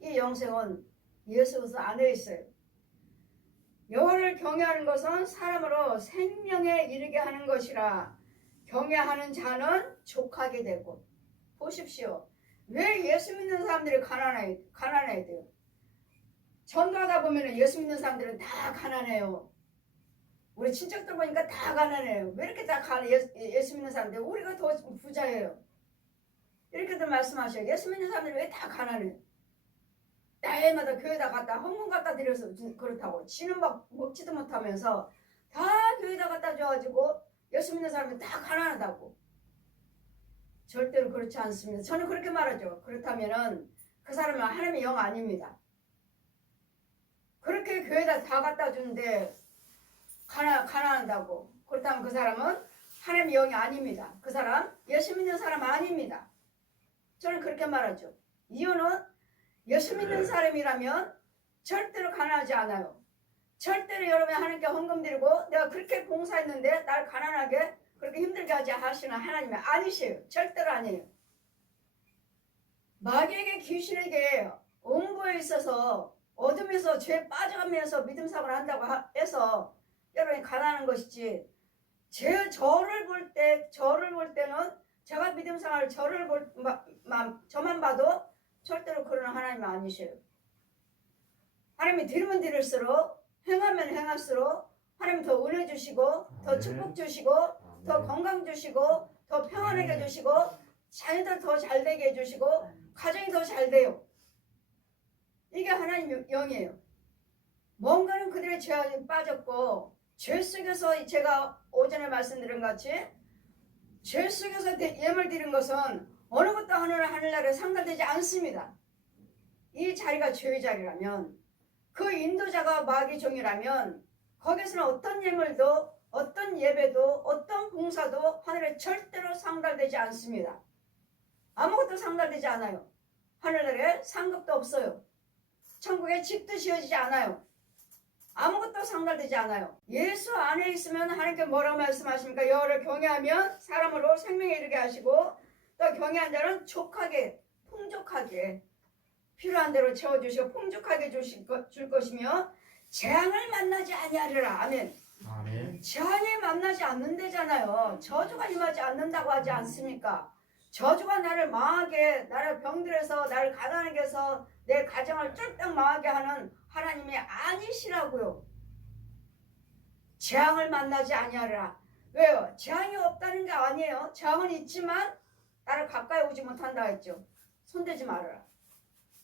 이 영생은 예수 그리스도 안에 있어요. 여호와를 경외하는 것은 사람으로 생명에 이르게 하는 것이라. 경외하는 자는 족하게 되고. 보십시오. 왜 예수 믿는 사람들이 가난해야 돼요? 전도하다 보면 예수 믿는 사람들은 다 가난해요. 우리 친척들 보니까 다 가난해요. 왜 이렇게 다 예수 믿는 사람들? 우리가 더 부자예요. 이렇게들 말씀하셔요. 예수 믿는 사람들이 왜 다 가난해요? 날마다 교회다 갔다 헌금 갖다 드려서 그렇다고 지는 막 먹지도 못하면서 다 교회다 갖다 줘가지고 예수 믿는 사람이 다 가난하다고. 절대로 그렇지 않습니다. 저는 그렇게 말하죠. 그렇다면은 그 사람은 하나님의 영 아닙니다. 그렇게 교회다 다 갖다 주는데 가난하다고. 그렇다면 그 사람은 하나님의 영이 아닙니다. 그 사람 예수 믿는 사람 아닙니다. 저는 그렇게 말하죠. 이유는 예수 믿는 사람이라면 절대로 가난하지 않아요. 절대로 여러분이 하나님께 헌금 드리고 내가 그렇게 봉사했는데 날 가난하게 그렇게 힘들게 하시는 하나님이 아니세요. 절대로 아니에요. 마귀에게 귀신에게 옹보에 있어서 어둠에서 죄에 빠져가면서 믿음 사고를 한다고 해서 여러분이 가난한 것이지. 저를 볼 때는 제가 믿음 생활을 저만 봐도 절대로 그런 하나님이 아니셔요. 하나님이 드리면 드릴수록 행하면 행할수록 하나님 더 은혜 주시고 더 축복 주시고 더 건강 주시고 더 평안하게 주시고 자녀들 더 잘되게 해주시고 가정이 더 잘 돼요. 이게 하나님 영이에요. 뭔가는 그들의 죄에 빠졌고 죄 속에서 제가 오전에 말씀드린 같이 죄 속에서 예물 드린 것은 어느 것도 하늘나라에 상달되지 않습니다. 이 자리가 죄의 자리라면, 그 인도자가 마귀 종이라면 거기서는 어떤 예물도, 어떤 예배도, 어떤 봉사도 하늘에 절대로 상달되지 않습니다. 아무것도 상달되지 않아요. 하늘나라에 상급도 없어요. 천국에 집도 지어지지 않아요. 아무것도 상달되지 않아요. 예수 안에 있으면 하나님께 뭐라고 말씀하십니까? 여호와를 경외하면 사람으로 생명에 이르게 하시고, 또 경외한 자는 족하게, 풍족하게 필요한 대로 채워주시고 풍족하게 줄 것이며 재앙을 만나지 아니하리라. 아멘. 아멘. 재앙이 만나지 않는다잖아요. 저주가 임하지 않는다고 하지 않습니까? 저주가 나를 망하게, 나를 병들어서, 나를 가난하게 해서 내 가정을 쫄딱 망하게 하는 하나님이 아니시라고요. 재앙을 만나지 아니하리라. 왜요? 재앙이 없다는 게 아니에요. 재앙은 있지만 나를 가까이 오지 못한다 했죠. 손대지 말아라.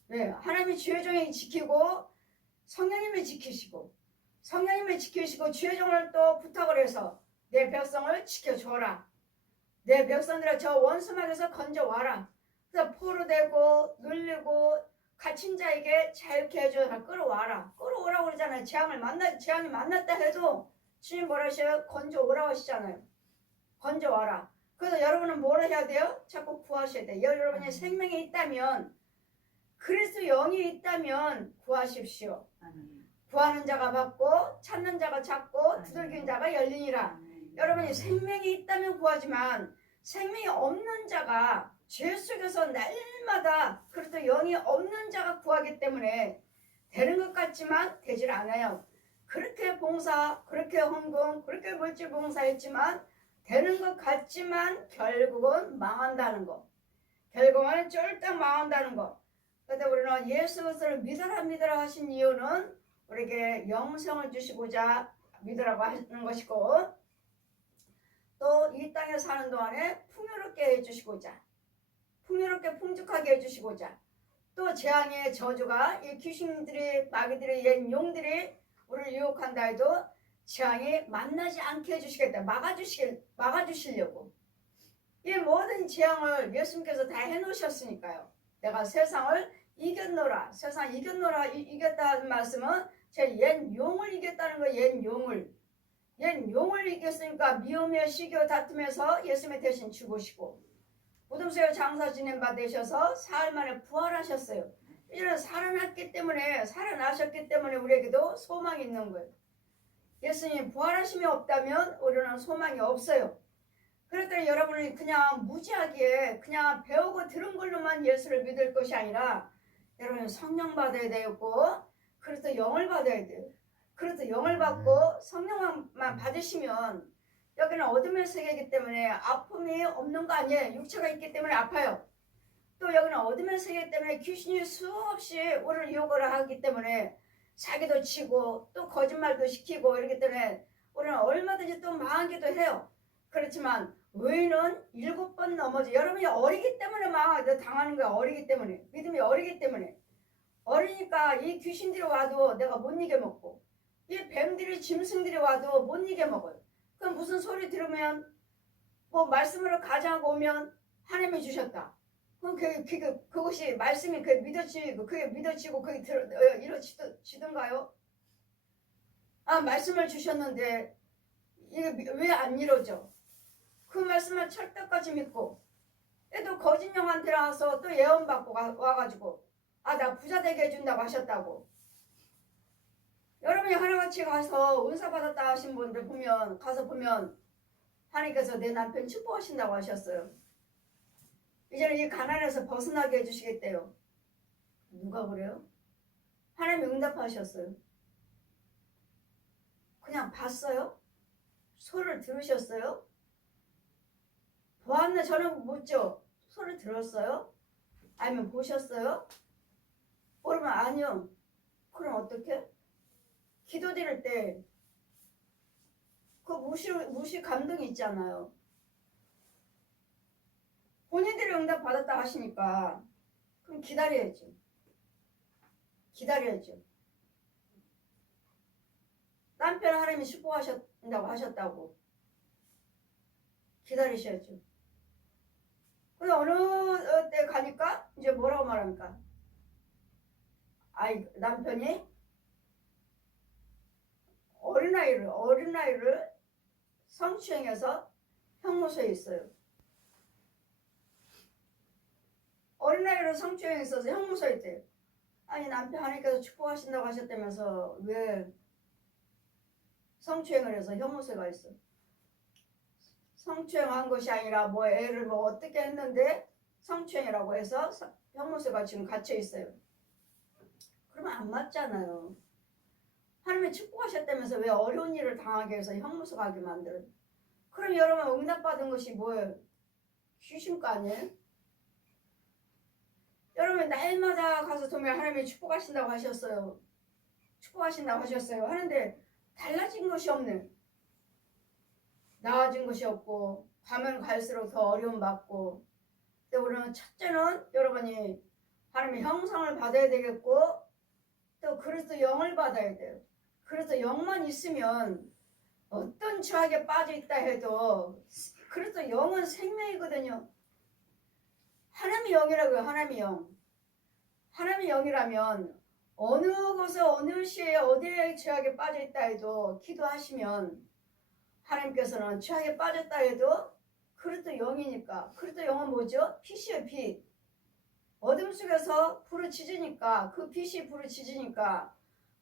왜? 하나님이 주의 종이 지키고 성령님이 지키시고, 성령님이 지키시고 주의 종을 또 부탁을 해서 내 백성을 지켜줘라. 내 백성들을 저 원수막에서 건져와라. 그래서 포로되고 눌리고 갇힌 자에게 자유케 해줘서 끌어와라. 끌어오라고 그러잖아요. 재앙이 만났다 해도 주님 뭐라 하셔요? 건져오라고 하시잖아요. 건져와라. 그래서 여러분은 뭐라 해야 돼요? 자꾸 구하셔야 돼요. 여러분이 생명이 있다면, 그리스도 영이 있다면 구하십시오. 구하는 자가 받고 찾는 자가 찾고 두들기는 자가 열리니라. 여러분이 생명이 있다면 구하지만 생명이 없는 자가 죄 속에서 날마다 그리스도 영이 없는 자가 구하기 때문에 되는 것 같지만 되질 않아요. 그렇게 봉사, 그렇게 헌금, 그렇게 물질 봉사했지만 되는 것 같지만 결국은 망한다는 거. 결국은 쫄딱 망한다는 거. 그런데 우리는 예수 그리스도를 믿으라 하신 이유는 우리에게 영생을 주시고자 믿으라고 하는 것이고, 또 이 땅에 사는 동안에 풍요롭게 해주시고자, 풍요롭게 풍족하게 해주시고자, 또 재앙의 저주가 이 귀신들이, 마귀들이, 옛 용들이 우리를 유혹한다 해도 재앙이 만나지 않게 해주시겠다. 막아주시려고. 이 모든 재앙을 예수님께서 다 해놓으셨으니까요. 내가 세상을 이겼노라. 세상 이겼노라. 이겼다는 말씀은 제 옛 용을 이겼다는 거예요. 옛 용을. 옛 용을 이겼으니까 미움에 시기와 다툼에서 예수님이 대신 죽으시고, 무덤속에 장사 지낸 바 되셔서 사흘 만에 부활하셨어요. 이제는 살아나셨기 때문에 우리에게도 소망이 있는 거예요. 예수님 부활하심이 없다면 우리는 소망이 없어요. 그랬더니 여러분이 그냥 무지하게 그냥 배우고 들은 걸로만 예수를 믿을 것이 아니라, 여러분 성령 받아야 되고, 그래서 영을 받아야 돼요. 그래서 영을 받고 성령만 받으시면, 여기는 어둠의 세계이기 때문에 아픔이 없는 거 아니에요. 육체가 있기 때문에 아파요. 또 여기는 어둠의 세계이기 때문에 귀신이 수없이 우리를 유혹을 하기 때문에 사기도 치고 또 거짓말도 시키고 이러기 때문에 우리는 얼마든지 또 망하기도 해요. 그렇지만 의인은 7번 넘어져. 여러분이 어리기 때문에 당하는 거야. 어리기 때문에. 믿음이 어리기 때문에. 어리니까 이 귀신들이 와도 내가 못 이겨먹고, 이 뱀들이, 짐승들이 와도 못 이겨먹어요. 그럼 무슨 소리 들으면, 뭐 말씀으로 가져가고 오면 하나님이 주셨다. 그럼 그것이 말씀이 그게 믿어지고 그게 이루어지던가요? 아, 말씀을 주셨는데 이게 왜 안 이루어져? 그 말씀을 철떡까지 믿고, 또 거짓 영한테 나와서 또 예언 받고 와가지고, 아, 나 부자 되게 해준다고 하셨다고. 여러분이 하나같이 가서 은사 받았다 하신 분들 가서 보면 하나님께서 내 남편 축복하신다고 하셨어요. 이제는 이 가난에서 벗어나게 해주시겠대요. 누가 그래요? 하나님이 응답하셨어요. 그냥 봤어요? 소리를 들으셨어요? 보았네. 저는 묻죠. 소리를 들었어요? 아니면 보셨어요? 그러면 아니요. 그럼 어떻게? 기도 드릴 때 그 무시 감동이 있잖아요. 본인들이 응답 받았다 하시니까 그럼 기다려야죠. 남편 하나님이 축복하신다고 하셨다고 기다리셔야죠. 근데 어느 때 가니까 이제 뭐라고 말합니까? 아이 남편이 어린아이를 성추행해서 형무소에 있어요. 어린아이를 성추행했어서 형무소에 있대요. 아니 남편 하나님께서 축복하신다고 하셨다면서 왜 성추행을 해서 형무소에 가 있어? 성추행한 것이 아니라 뭐 애를 뭐 어떻게 했는데 성추행이라고 해서 형무소가 지금 갇혀 있어요. 그러면 안 맞잖아요. 하나님이 축복하셨다면서 왜 어려운 일을 당하게 해서 형무소 가게 만들어요? 그럼 여러분 응답받은 것이 뭐예요? 귀신거 아니에요? 여러분 날마다 가서 도면 하나님이 축복하신다고 하셨어요. 축복하신다고 하셨어요. 하는데 달라진 것이 없네. 나아진 것이 없고 가면 갈수록 더 어려움 받고. 근데 우리는 첫째는 여러분이 하나님의 형상을 받아야 되겠고 또 그리스도 영을 받아야 돼요. 그래서 영만 있으면 어떤 죄악에 빠져 있다 해도 그래서 영은 생명이거든요. 하나님의 영이라고요. 하나님의 영. 하나님의 영이라면 어느 곳에 어느 시에 어디에 죄악에 빠져 있다 해도 기도하시면 하나님께서는 죄악에 빠졌다 해도 그리스도 영이니까. 그리스도 영은 뭐죠? 빛이에요. 빛. 어둠 속에서 불을 지지니까 그 빛이 불을 지지니까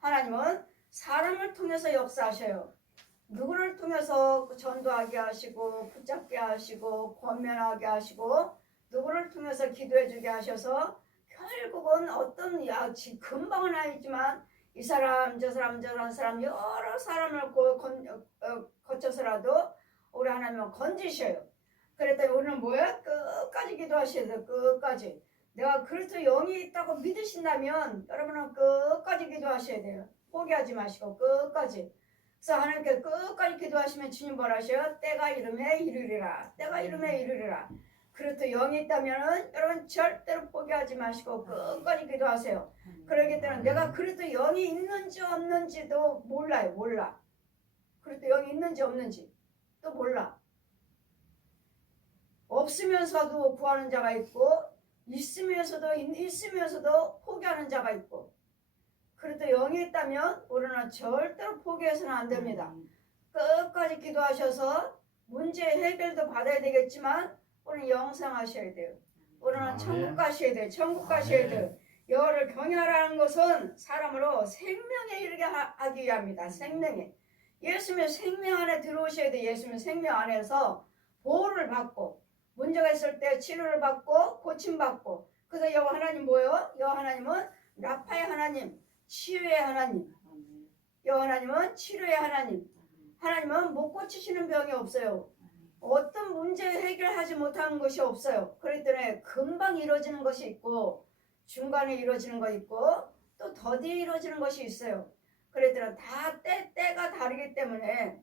하나님은 사람을 통해서 역사하셔요. 누구를 통해서 전도하게 하시고 붙잡게 하시고 권면하게 하시고 누구를 통해서 기도해 주게 하셔서 결국은 어떤 금방은 아니지만 이 사람 저 사람 저런 사람 여러 사람을 거쳐서라도 우리 하나님은 건지셔요. 그랬더니 우리는 뭐야? 끝까지 기도하셔야 돼요. 끝까지. 내가 그리스도 영이 있다고 믿으신다면 여러분은 끝까지 기도하셔야 돼요. 포기하지 마시고 끝까지. 그래서 하나님께 끝까지 기도하시면 주님 뭐라 하셔요? 때가 이름에 이르리라. 때가 이름에 이르리라. 그리스도 영이 있다면 여러분 절대로 포기하지 마시고 끝까지 기도하세요. 그러기 때문에 내가 그리스도 영이 있는지 없는지도 몰라요. 몰라. 그리스도 영이 있는지 없는지 또 몰라. 없으면서도 구하는 자가 있고 있으면서도 포기하는 자가 있고. 그래도 영이 있다면 우리는 절대로 포기해서는 안 됩니다. 끝까지 기도하셔서 문제 해결도 받아야 되겠지만 우리는 영생하셔야 돼요. 우리는 천국 가셔야 돼요. 천국 가셔야 돼요. 여호와를 경외하라는 것은 사람으로 생명에 이르게 하기 위함이다. 생명에. 예수님 생명 안에 들어오셔야 돼요. 예수님 생명 안에서 보호를 받고 문제가 있을 때 치료를 받고 고침받고. 그래서 여호와 하나님 뭐예요? 여호와 하나님은 라파의 하나님, 치유의 하나님. 여호와 하나님은 치료의 하나님. 하나님은 못 고치시는 병이 없어요. 어떤 문제 해결하지 못하는 것이 없어요. 그렇기 때문에 금방 이루어지는 것이 있고 중간에 이루어지는 거 있고 또 더디에 이루어지는 것이 있어요. 그렇기 때문에 다 때가 다르기 때문에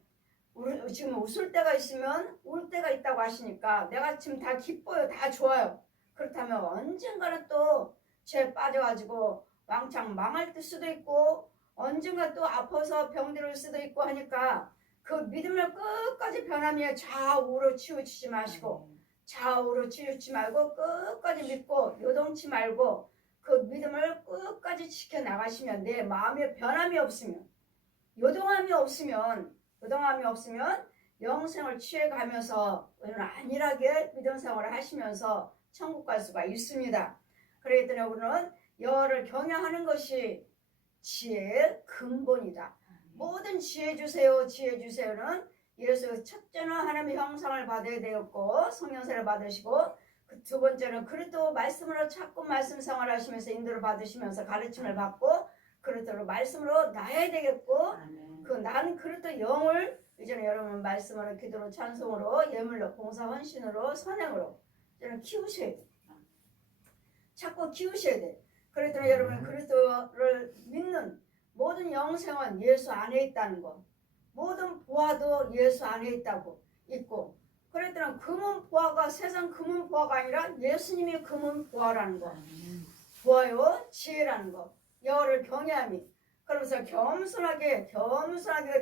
지금 웃을 때가 있으면 울 때가 있다고 하시니까 내가 지금 다 기뻐요. 다 좋아요. 그렇다면 언젠가는 또 죄 빠져가지고 왕창 망할 수도 있고 언젠가 또 아파서 병들을 수도 있고 하니까 그 믿음을 끝까지 변함에 좌우로 치우치지 마시고 좌우로 치우치지 말고 끝까지 믿고 요동치 말고 그 믿음을 끝까지 지켜나가시면 내 마음에 변함이 없으면 요동함이 없으면 영생을 취해가면서 안일하게 믿음 생활을 하시면서 천국 갈 수가 있습니다. 그렇기 때문에 우리는 여호와를 경외하는 것이 지혜의 근본이다. 모든 지혜 주세요. 지혜 주세요는 예수 첫째는 하나님의 형상을 받아야 되었고 성령세를 받으시고 그 두 번째는 그리스도 말씀으로 자꾸 말씀 생활하시면서 인도를 받으시면서 가르침을 받고 그리스도로 말씀으로 나야 되겠고 그 난 그리스도 영을 이제는 여러분 말씀으로 기도로 찬송으로 예물로 봉사 헌신으로 선행으로 이제는 키우셔야 돼. 자꾸 키우셔야 돼. 그랬더니 여러분 그리스도를 믿는 모든 영생은 예수 안에 있다는 거. 모든 보화도 예수 안에 있고. 그랬더니 금은 보화가 세상 금은 보화가 아니라 예수님이 금은 보화라는 거. 보화요 지혜라는 거. 여호와를 경외함이. 그러면서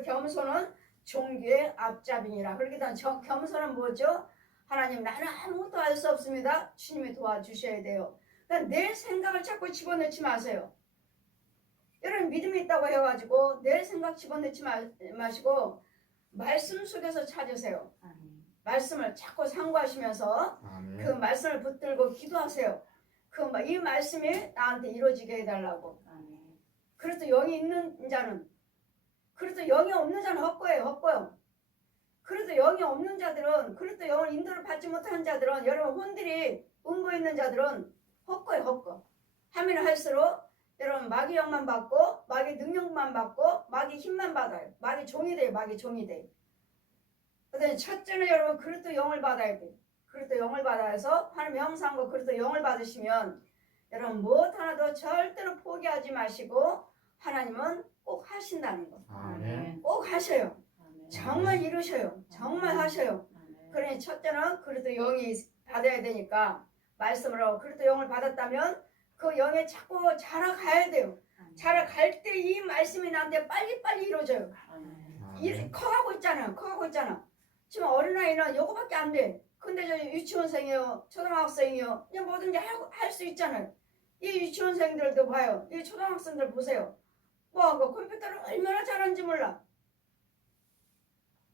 겸손은 종교의 앞잡이니라. 그렇게 겸손은 뭐죠? 하나님 나는 아무것도 할 수 없습니다. 주님이 도와주셔야 돼요. 그러니까 내 생각을 자꾸 집어넣지 마세요. 여러분 믿음이 있다고 해가지고 내 생각 집어넣지 마시고 말씀 속에서 찾으세요. 말씀을 자꾸 상고하시면서 그 말씀을 붙들고 기도하세요. 이 말씀이 나한테 이루어지게 해달라고. 그래도 영이 있는 자는, 그래도 영이 없는 자는 헛거예요. 헛거요. 그래도 영이 없는 자들은, 그래도 영을 인도를 받지 못하는 자들은, 여러분 혼들이 음보 있는 자들은 헛거예요. 헛거. 하면 할수록 여러분 마귀 영만 받고 마귀 능력만 받고 마귀 힘만 받아요. 마귀 종이 돼요. 마귀 종이 돼요. 그런데 첫째는 여러분 그리스도 영을 받아야 돼요. 그리스도 영을 받아서 하나님의 형상과 그리스도 영을 받으시면 여러분 무엇 하나도 절대로 포기하지 마시고 하나님은 꼭 하신다는 거. 꼭 하셔요. 정말 이루셔요. 정말 하셔요. 그러니 첫째는 그리스도 영이 받아야 되니까 말씀으로 그리스도 영을 받았다면 그 영에 자꾸 자라가야 돼요. 자라갈 때 이 말씀이 나한테 빨리빨리 이루어져요. 커가고 있잖아요. 커가고 있잖아. 지금 어린아이는 요거밖에 안 돼. 근데 저 유치원생이요, 초등학생이요, 그냥 뭐든지 할 수 있잖아요. 이 유치원생들도 봐요. 이 초등학생들 보세요. 뭐 그 컴퓨터를 얼마나 잘하는지 몰라.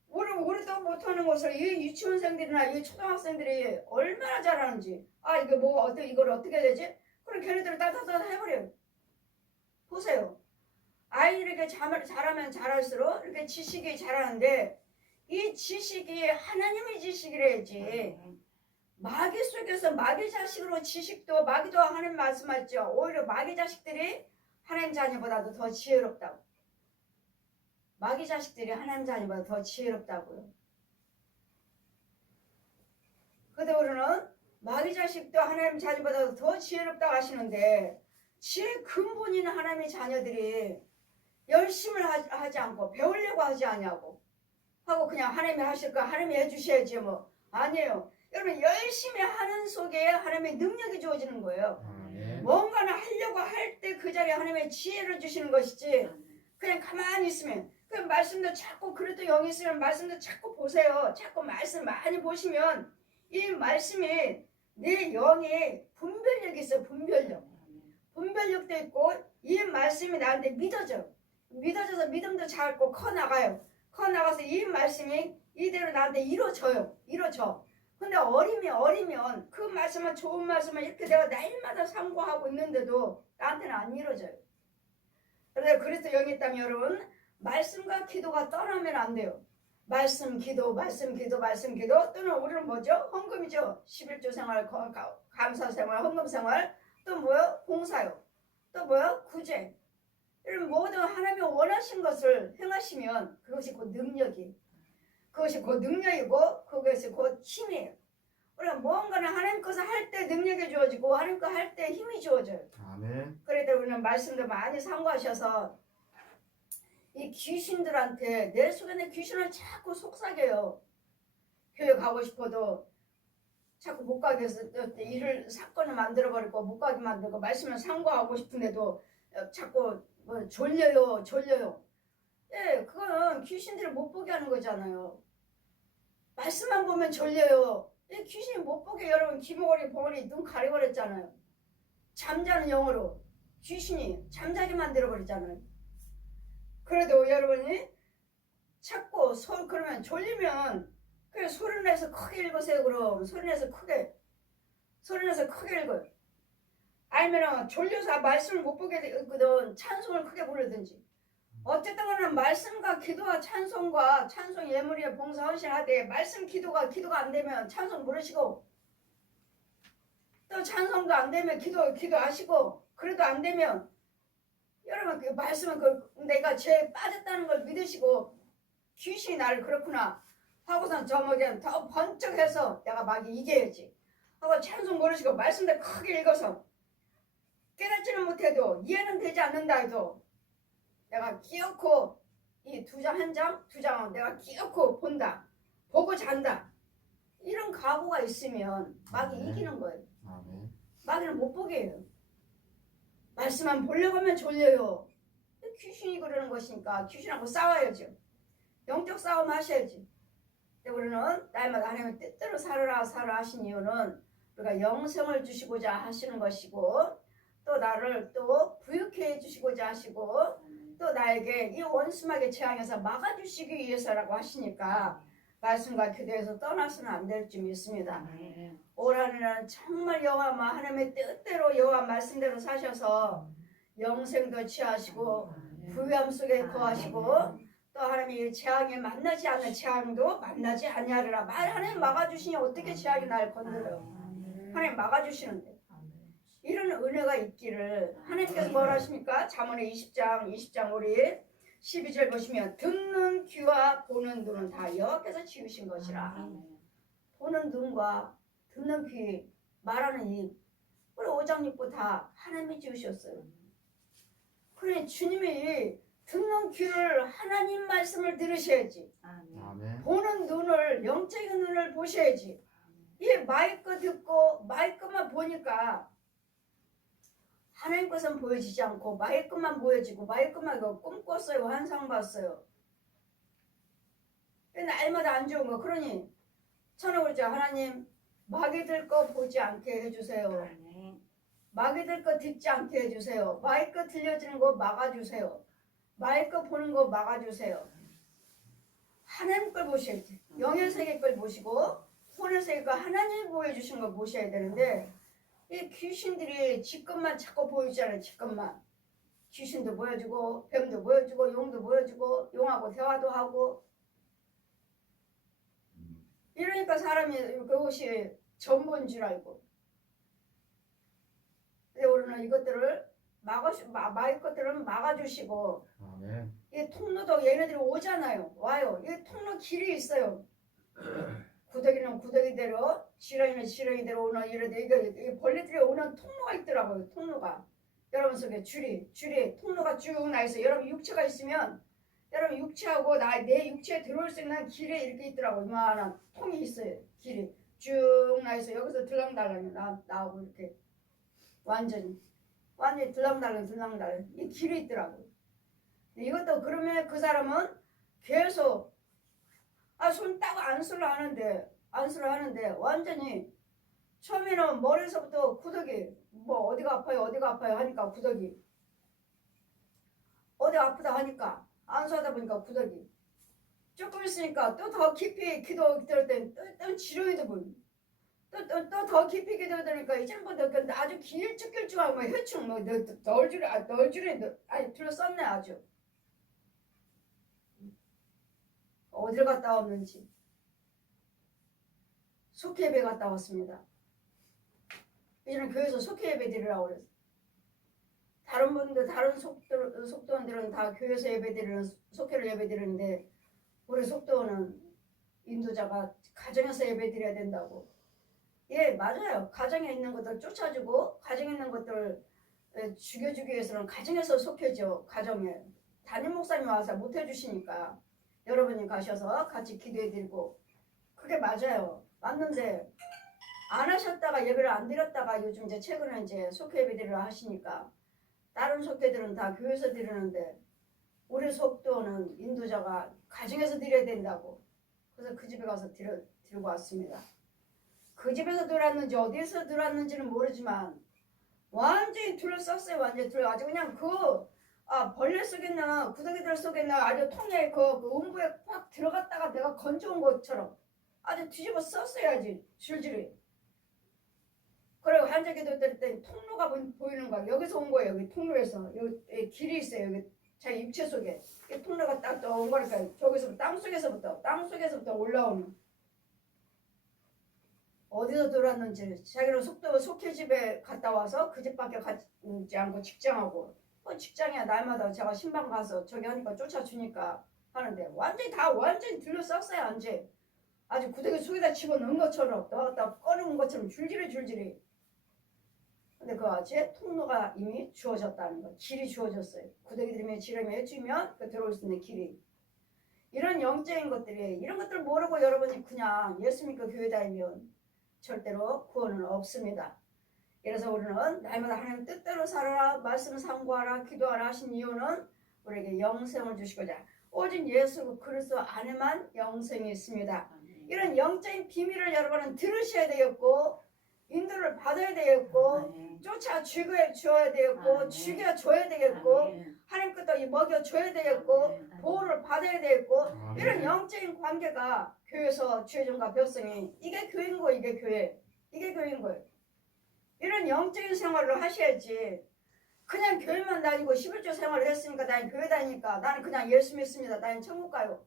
우리도 못하는 것을 이 유치원생들이나 이 초등학생들이 얼마나 잘하는지. 아 이게 뭐 어떻게 이걸 어떻게 해야 되지? 그럼 걔네들을 따다다 해버려요. 보세요. 아이들에게 잘하면 잘할수록 이렇게 지식이 자라는데 이 지식이 하나님의 지식이래야지. 마귀 속에서 마귀 자식으로 지식도 마귀도 하나님 말씀하죠. 오히려 마귀 자식들이 하나님 자녀보다도 더 지혜롭다고. 마귀 자식들이 하나님 자녀보다 더 지혜롭다고요. 근데 우리는 마귀 자식도 하나님 자녀보다 더 지혜롭다고 하시는데 지혜 근본인 하나님의 자녀들이 열심을 하지 않고 배우려고 하지 않냐고 하고 그냥 하나님이 하실 거 하나님이 해주셔야지 뭐. 아니에요. 여러분 열심히 하는 속에 하나님의 능력이 주어지는 거예요. 뭔가를 하려고 할 때 그 자리에 하나님의 지혜를 주시는 것이지 그냥 가만히 있으면 그 말씀도 자꾸 그래도 영이 있으면 말씀도 자꾸 보세요. 자꾸 말씀 많이 보시면 이 말씀이 내 영에 분별력이 있어요. 분별력도 있고 이 말씀이 나한테 믿어져서 믿음도 자꾸 커나가요. 커나가서 이 말씀이 이대로 나한테 이루어져. 근데 어리면 그 말씀은 좋은 말씀을 이렇게 내가 날마다 상고하고 있는데도 나한테는 안 이루어져요. 그래서 영이 있다면 여러분 말씀과 기도가 떠나면 안 돼요. 말씀 기도 또는 우리는 뭐죠? 헌금이죠. 11조 생활, 감사 생활, 헌금 생활, 또 뭐요? 봉사요. 또 뭐요? 구제. 이런 모든 하나님이 원하신 것을 행하시면 그것이 곧 능력이에요. 그것이 곧 능력이고 그것이 곧 힘이에요. 우리가 무언가를 하나님 것을 할 때 능력이 주어지고 하나님 거 할 때 힘이 주어져요. 아멘. 그래도 우리는 말씀도 많이 상고하셔서 이 귀신들한테 내 속에 있는 귀신을 자꾸 속삭여요. 교회 가고 싶어도 자꾸 못 가게 해서 사건을 만들어버리고 못 가게 만들고 말씀을 상고하고 싶은데도 자꾸 뭐 졸려요. 예, 그거는 귀신들을 못 보게 하는 거잖아요. 말씀만 보면 졸려요. 귀신이 못 보게 여러분 귀머거리 봉어리 눈 가려버렸잖아요. 잠자는 영으로 귀신이 잠자게 만들어버리잖아요. 그래도 여러분이 자꾸 그러면 졸리면 그래 소리 내서 크게 읽으세요. 그럼 소리 내서 크게 읽어요. 아니면 졸려서 말씀을 못 보게 되거든 찬송을 크게 부르든지. 어쨌든 간에 말씀과 기도와 찬송 예물에 봉사 헌신하되 말씀 기도가 안 되면 찬송 부르시고 또 찬송도 안 되면 기도하시고 그래도 안 되면 여러분 그 말씀은 내가 죄에 빠졌다는 걸 믿으시고 귀신이 나를 그렇구나 하고선 저먹이는 더 번쩍해서 내가 마귀 이겨야지 하고 찬송 부르시고 말씀도 크게 읽어서 깨닫지는 못해도 이해는 되지 않는다 해도 내가 기어코 이 한 장, 두 장은 내가 기어코 본다. 보고 잔다. 이런 각오가 있으면 마귀 이기는 거예요. 마귀는 못 보게 해요. 말씀만 보려고 하면 졸려요. 귀신이 그러는 것이니까 귀신하고 싸워야죠. 영적 싸움 하셔야지. 근데 우리는 날마다 하나님의 뜻대로 살아라 하신 이유는 우리가 영생을 주시고자 하시는 것이고, 또 나를 또 부유케 해주시고자 하시고, 또 나에게 이 원수막의 재앙에서 막아주시기 위해서라고 하시니까 말씀과 기도에서 떠나서는 안 될 줄 믿습니다. 올 한해는 정말 여호와 하나님의 뜻대로 여호와 말씀대로 사셔서 영생도 취하시고 부유함 속에 거하시고, 또 하나님이 재앙에 만나지 않는 재앙도 만나지 아니하리라. 하나님 막아주시니 어떻게 재앙이 날 건드려요? 하나님 막아주시는데 이런 은혜가 있기를. 하나님께서 뭘 하십니까? 잠언의 20장 우리 12절 보시면 듣는 귀와 보는 눈은 다 여호와께서 지으신 것이라. 보는 눈과 듣는 귀, 말하는 입, 우리 오장육부 다 하나님이 지으셨어요. 그러니 주님이 듣는 귀를 하나님 말씀을 들으셔야지. 아멘. 보는 눈을, 영적인 눈을 보셔야지. 이 마이크 듣고 마이크만 보니까 하나님 것은 보여지지 않고 마이크만 보여지고 마이크만 꿈 꿨어요, 환상 봤어요. 날마다 안 좋은 거. 그러니 저는 그러죠. 하나님 마귀들 거 보지 않게 해주세요. 마귀들 거 듣지 않게 해주세요. 마이크 들려지는 거 막아주세요. 마이크 보는 거 막아주세요. 하나님 걸 보셔야지. 영의 세계 걸 보시고 혼의 세계 걸 하나님이 보여주신 걸 보셔야 되는데, 이 귀신들이 지 것만 자꾸 보여주잖아요. 지 것만. 귀신도 보여주고 뱀도 보여주고 용도 보여주고 용하고 대화도 하고. 이러니까 사람이 그것이 전부인 줄 알고. 근데 우리는 이것들을 것들은 막아주시고, 아멘. 이 통로도 얘네들이 오잖아요. 와요. 이 통로 길이 있어요. 구더기는 구더기대로, 지렁이는 지렁이대로 오는 이게 벌레들이 오는 통로가 있더라고요. 통로가. 여러분 속에 줄이 통로가 쭉 나 있어요. 여러분 육체가 있으면 여러분 육체하고 내 육체에 들어올 수 있는 길에 이렇게 있더라고요. 이만한 통이 있어요. 길이 쭉 나 있어요. 여기서 들랑달랑이 나오고 이렇게 완전히 들랑달랑 이 길이 있더라고요. 이것도 그러면 그 사람은 계속 손 따고 안수를 하는데 완전히 처음에는 머리에서부터 구더기 어디가 아파요 하니까 구더기, 어디 아프다 하니까 안수하다 보니까 구더기, 조금 있으니까 또 더 깊이 기도 들을 땐또 지렁이도 보이고, 또 더 깊이 기도 들으니까 이제부터 아주 길쭉하고 해충 널줄이 둘러쌌네. 아주 어딜 갔다 왔는지. 속회예배 갔다 왔습니다. 이런 교회에서 속회예배 드리라고 그랬어. 다른 분들, 다른 속도원들은 다 교회에서 예배 드리는, 속회를 예배 드리는데 우리 속도원은 인도자가 가정에서 예배 드려야 된다고. 예, 맞아요. 가정에 있는 것들 쫓아주고 가정에 있는 것들 죽여주기 위해서는 가정에서 속회죠. 가정에 담임 목사님 와서 못 해주시니까 여러분이 가셔서 같이 기도해드리고, 그게 맞아요. 맞는데 안 하셨다가 예배를 안 드렸다가 요즘 이제 최근에 이제 속회 예배 드리려 하시니까 다른 속회들은 다 교회에서 드리는데 우리 속도는 인도자가 가정에서 드려야 된다고. 그래서 그 집에 가서 드리고 왔습니다. 그 집에서 들었는지 어디에서 들었는지는 모르지만 완전히 둘러쌌어요. 완전히 아주 그냥 벌레 속에는 구더기들 속에는 아주 통에 그 음부에 팍 들어갔다가 내가 건져온 것처럼 아주 뒤집어 썼어야지 줄줄이. 그리고 한적기도 때 통로가 보이는 거야. 여기서 온 거예요. 여기 통로에서 여기 길이 있어요. 여기 자기 육체 속에 이 통로가 딱 온 거니까 저기서 땅 속에서부터 올라오는. 어디서 들어왔는지 자기는 속회 집에 갔다 와서 그 집밖에 가지 않고 직장하고, 직장이야 날마다 제가 신방 가서 저기 하니까 쫓아주니까 하는데 완전히 둘러쌌어요. 완전 아주 구더기 속에다 집어넣은 것처럼 넣었다 꺼내온 것처럼 줄줄이. 근데 그 아재 통로가 이미 주어졌다는 거, 길이 주어졌어요. 구더기들이 지름에 해주면 그 들어올 수 있는 길이. 이런 영적인 것들이, 이런 것들 모르고 여러분이 그냥 예수 믿고 교회 다니면 절대로 구원은 없습니다. 그래서 우리는 날마다 하나님 뜻대로 살아라, 말씀 상고하라, 기도하라 하신 이유는 우리에게 영생을 주시고자, 오직 예수 그리스도 안에만 영생이 있습니다. 이런 영적인 비밀을 여러분은 들으셔야 되겠고 인도를 받아야 되겠고 아멘. 쫓아 죽여줘야 되겠고 아멘. 죽여줘야 되겠고 아멘. 하나님 것도 먹여줘야 되겠고 아멘. 보호를 받아야 되겠고 아멘. 이런 영적인 관계가 교회에서 죄종과 백성이 이게 교회인 거예요. 이게 교회. 이게 교회인 거예요. 이런 영적인 생활을 하셔야지. 그냥 교회만 다니고 11조 생활을 했으니까 나는 교회 다니니까 나는 그냥 예수 믿습니다. 나는 천국 가요.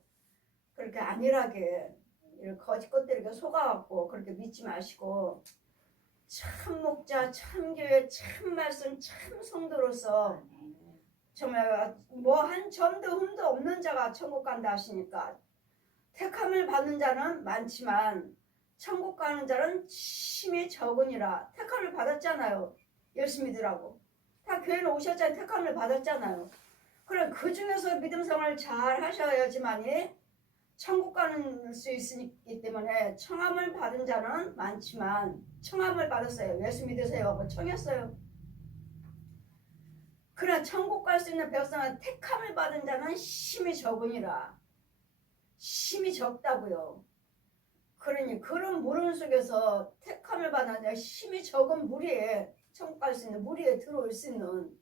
그렇게 안일하게 이런 거짓 것들에게 속아갖고 그렇게 믿지 마시고 참 목자, 참 교회, 참 말씀, 참 성도로서 아멘. 정말 뭐 한 점도 흠도 없는 자가 천국 간다 하시니까 택함을 받는 자는 많지만 천국 가는 자는 심히 적으니라. 택함을 받았잖아요. 열심히 믿으라고. 다 교회는 오셨잖아요. 택함을 받았잖아요. 그럼 그 중에서 믿음 생활을 잘 하셔야지만이 천국 가는 수 있기 때문에 청함을 받은 자는 많지만 청함을 받았어요. 예수 믿으세요 하고 청했어요. 그러나 천국 갈 수 있는 백성은 택함을 받은 자는 심히 적으니라. 심히 적다고요. 그러니 그런 무름 속에서 택함을 받은 자 심히 적은 무리에 천국 갈 수 있는 무리에 들어올 수 있는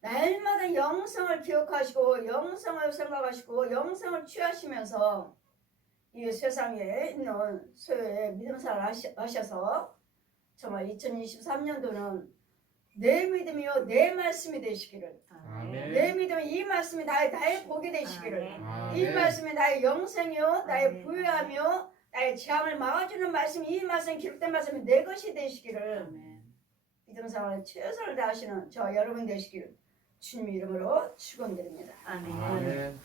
날마다 영성을 기억하시고 영성을 생각하시고 영성을 취하시면서 이 세상에 있는 소유의 믿음생활을 하셔서 정말 2023년도는 내 믿음이요 내 말씀이 되시기를 아멘. 내 믿음이 이 말씀이 나의 복이 되시기를 아멘. 이 말씀이 나의 영생이요 나의 아멘. 부유함이요 나의 재앙을 막아주는 말씀이 이 말씀 기록된 말씀이 내 것이 되시기를 아멘. 믿음생활에 최선을 다하시는 저 여러분 되시기를 주님 이름으로 축원드립니다. 아멘. 아멘.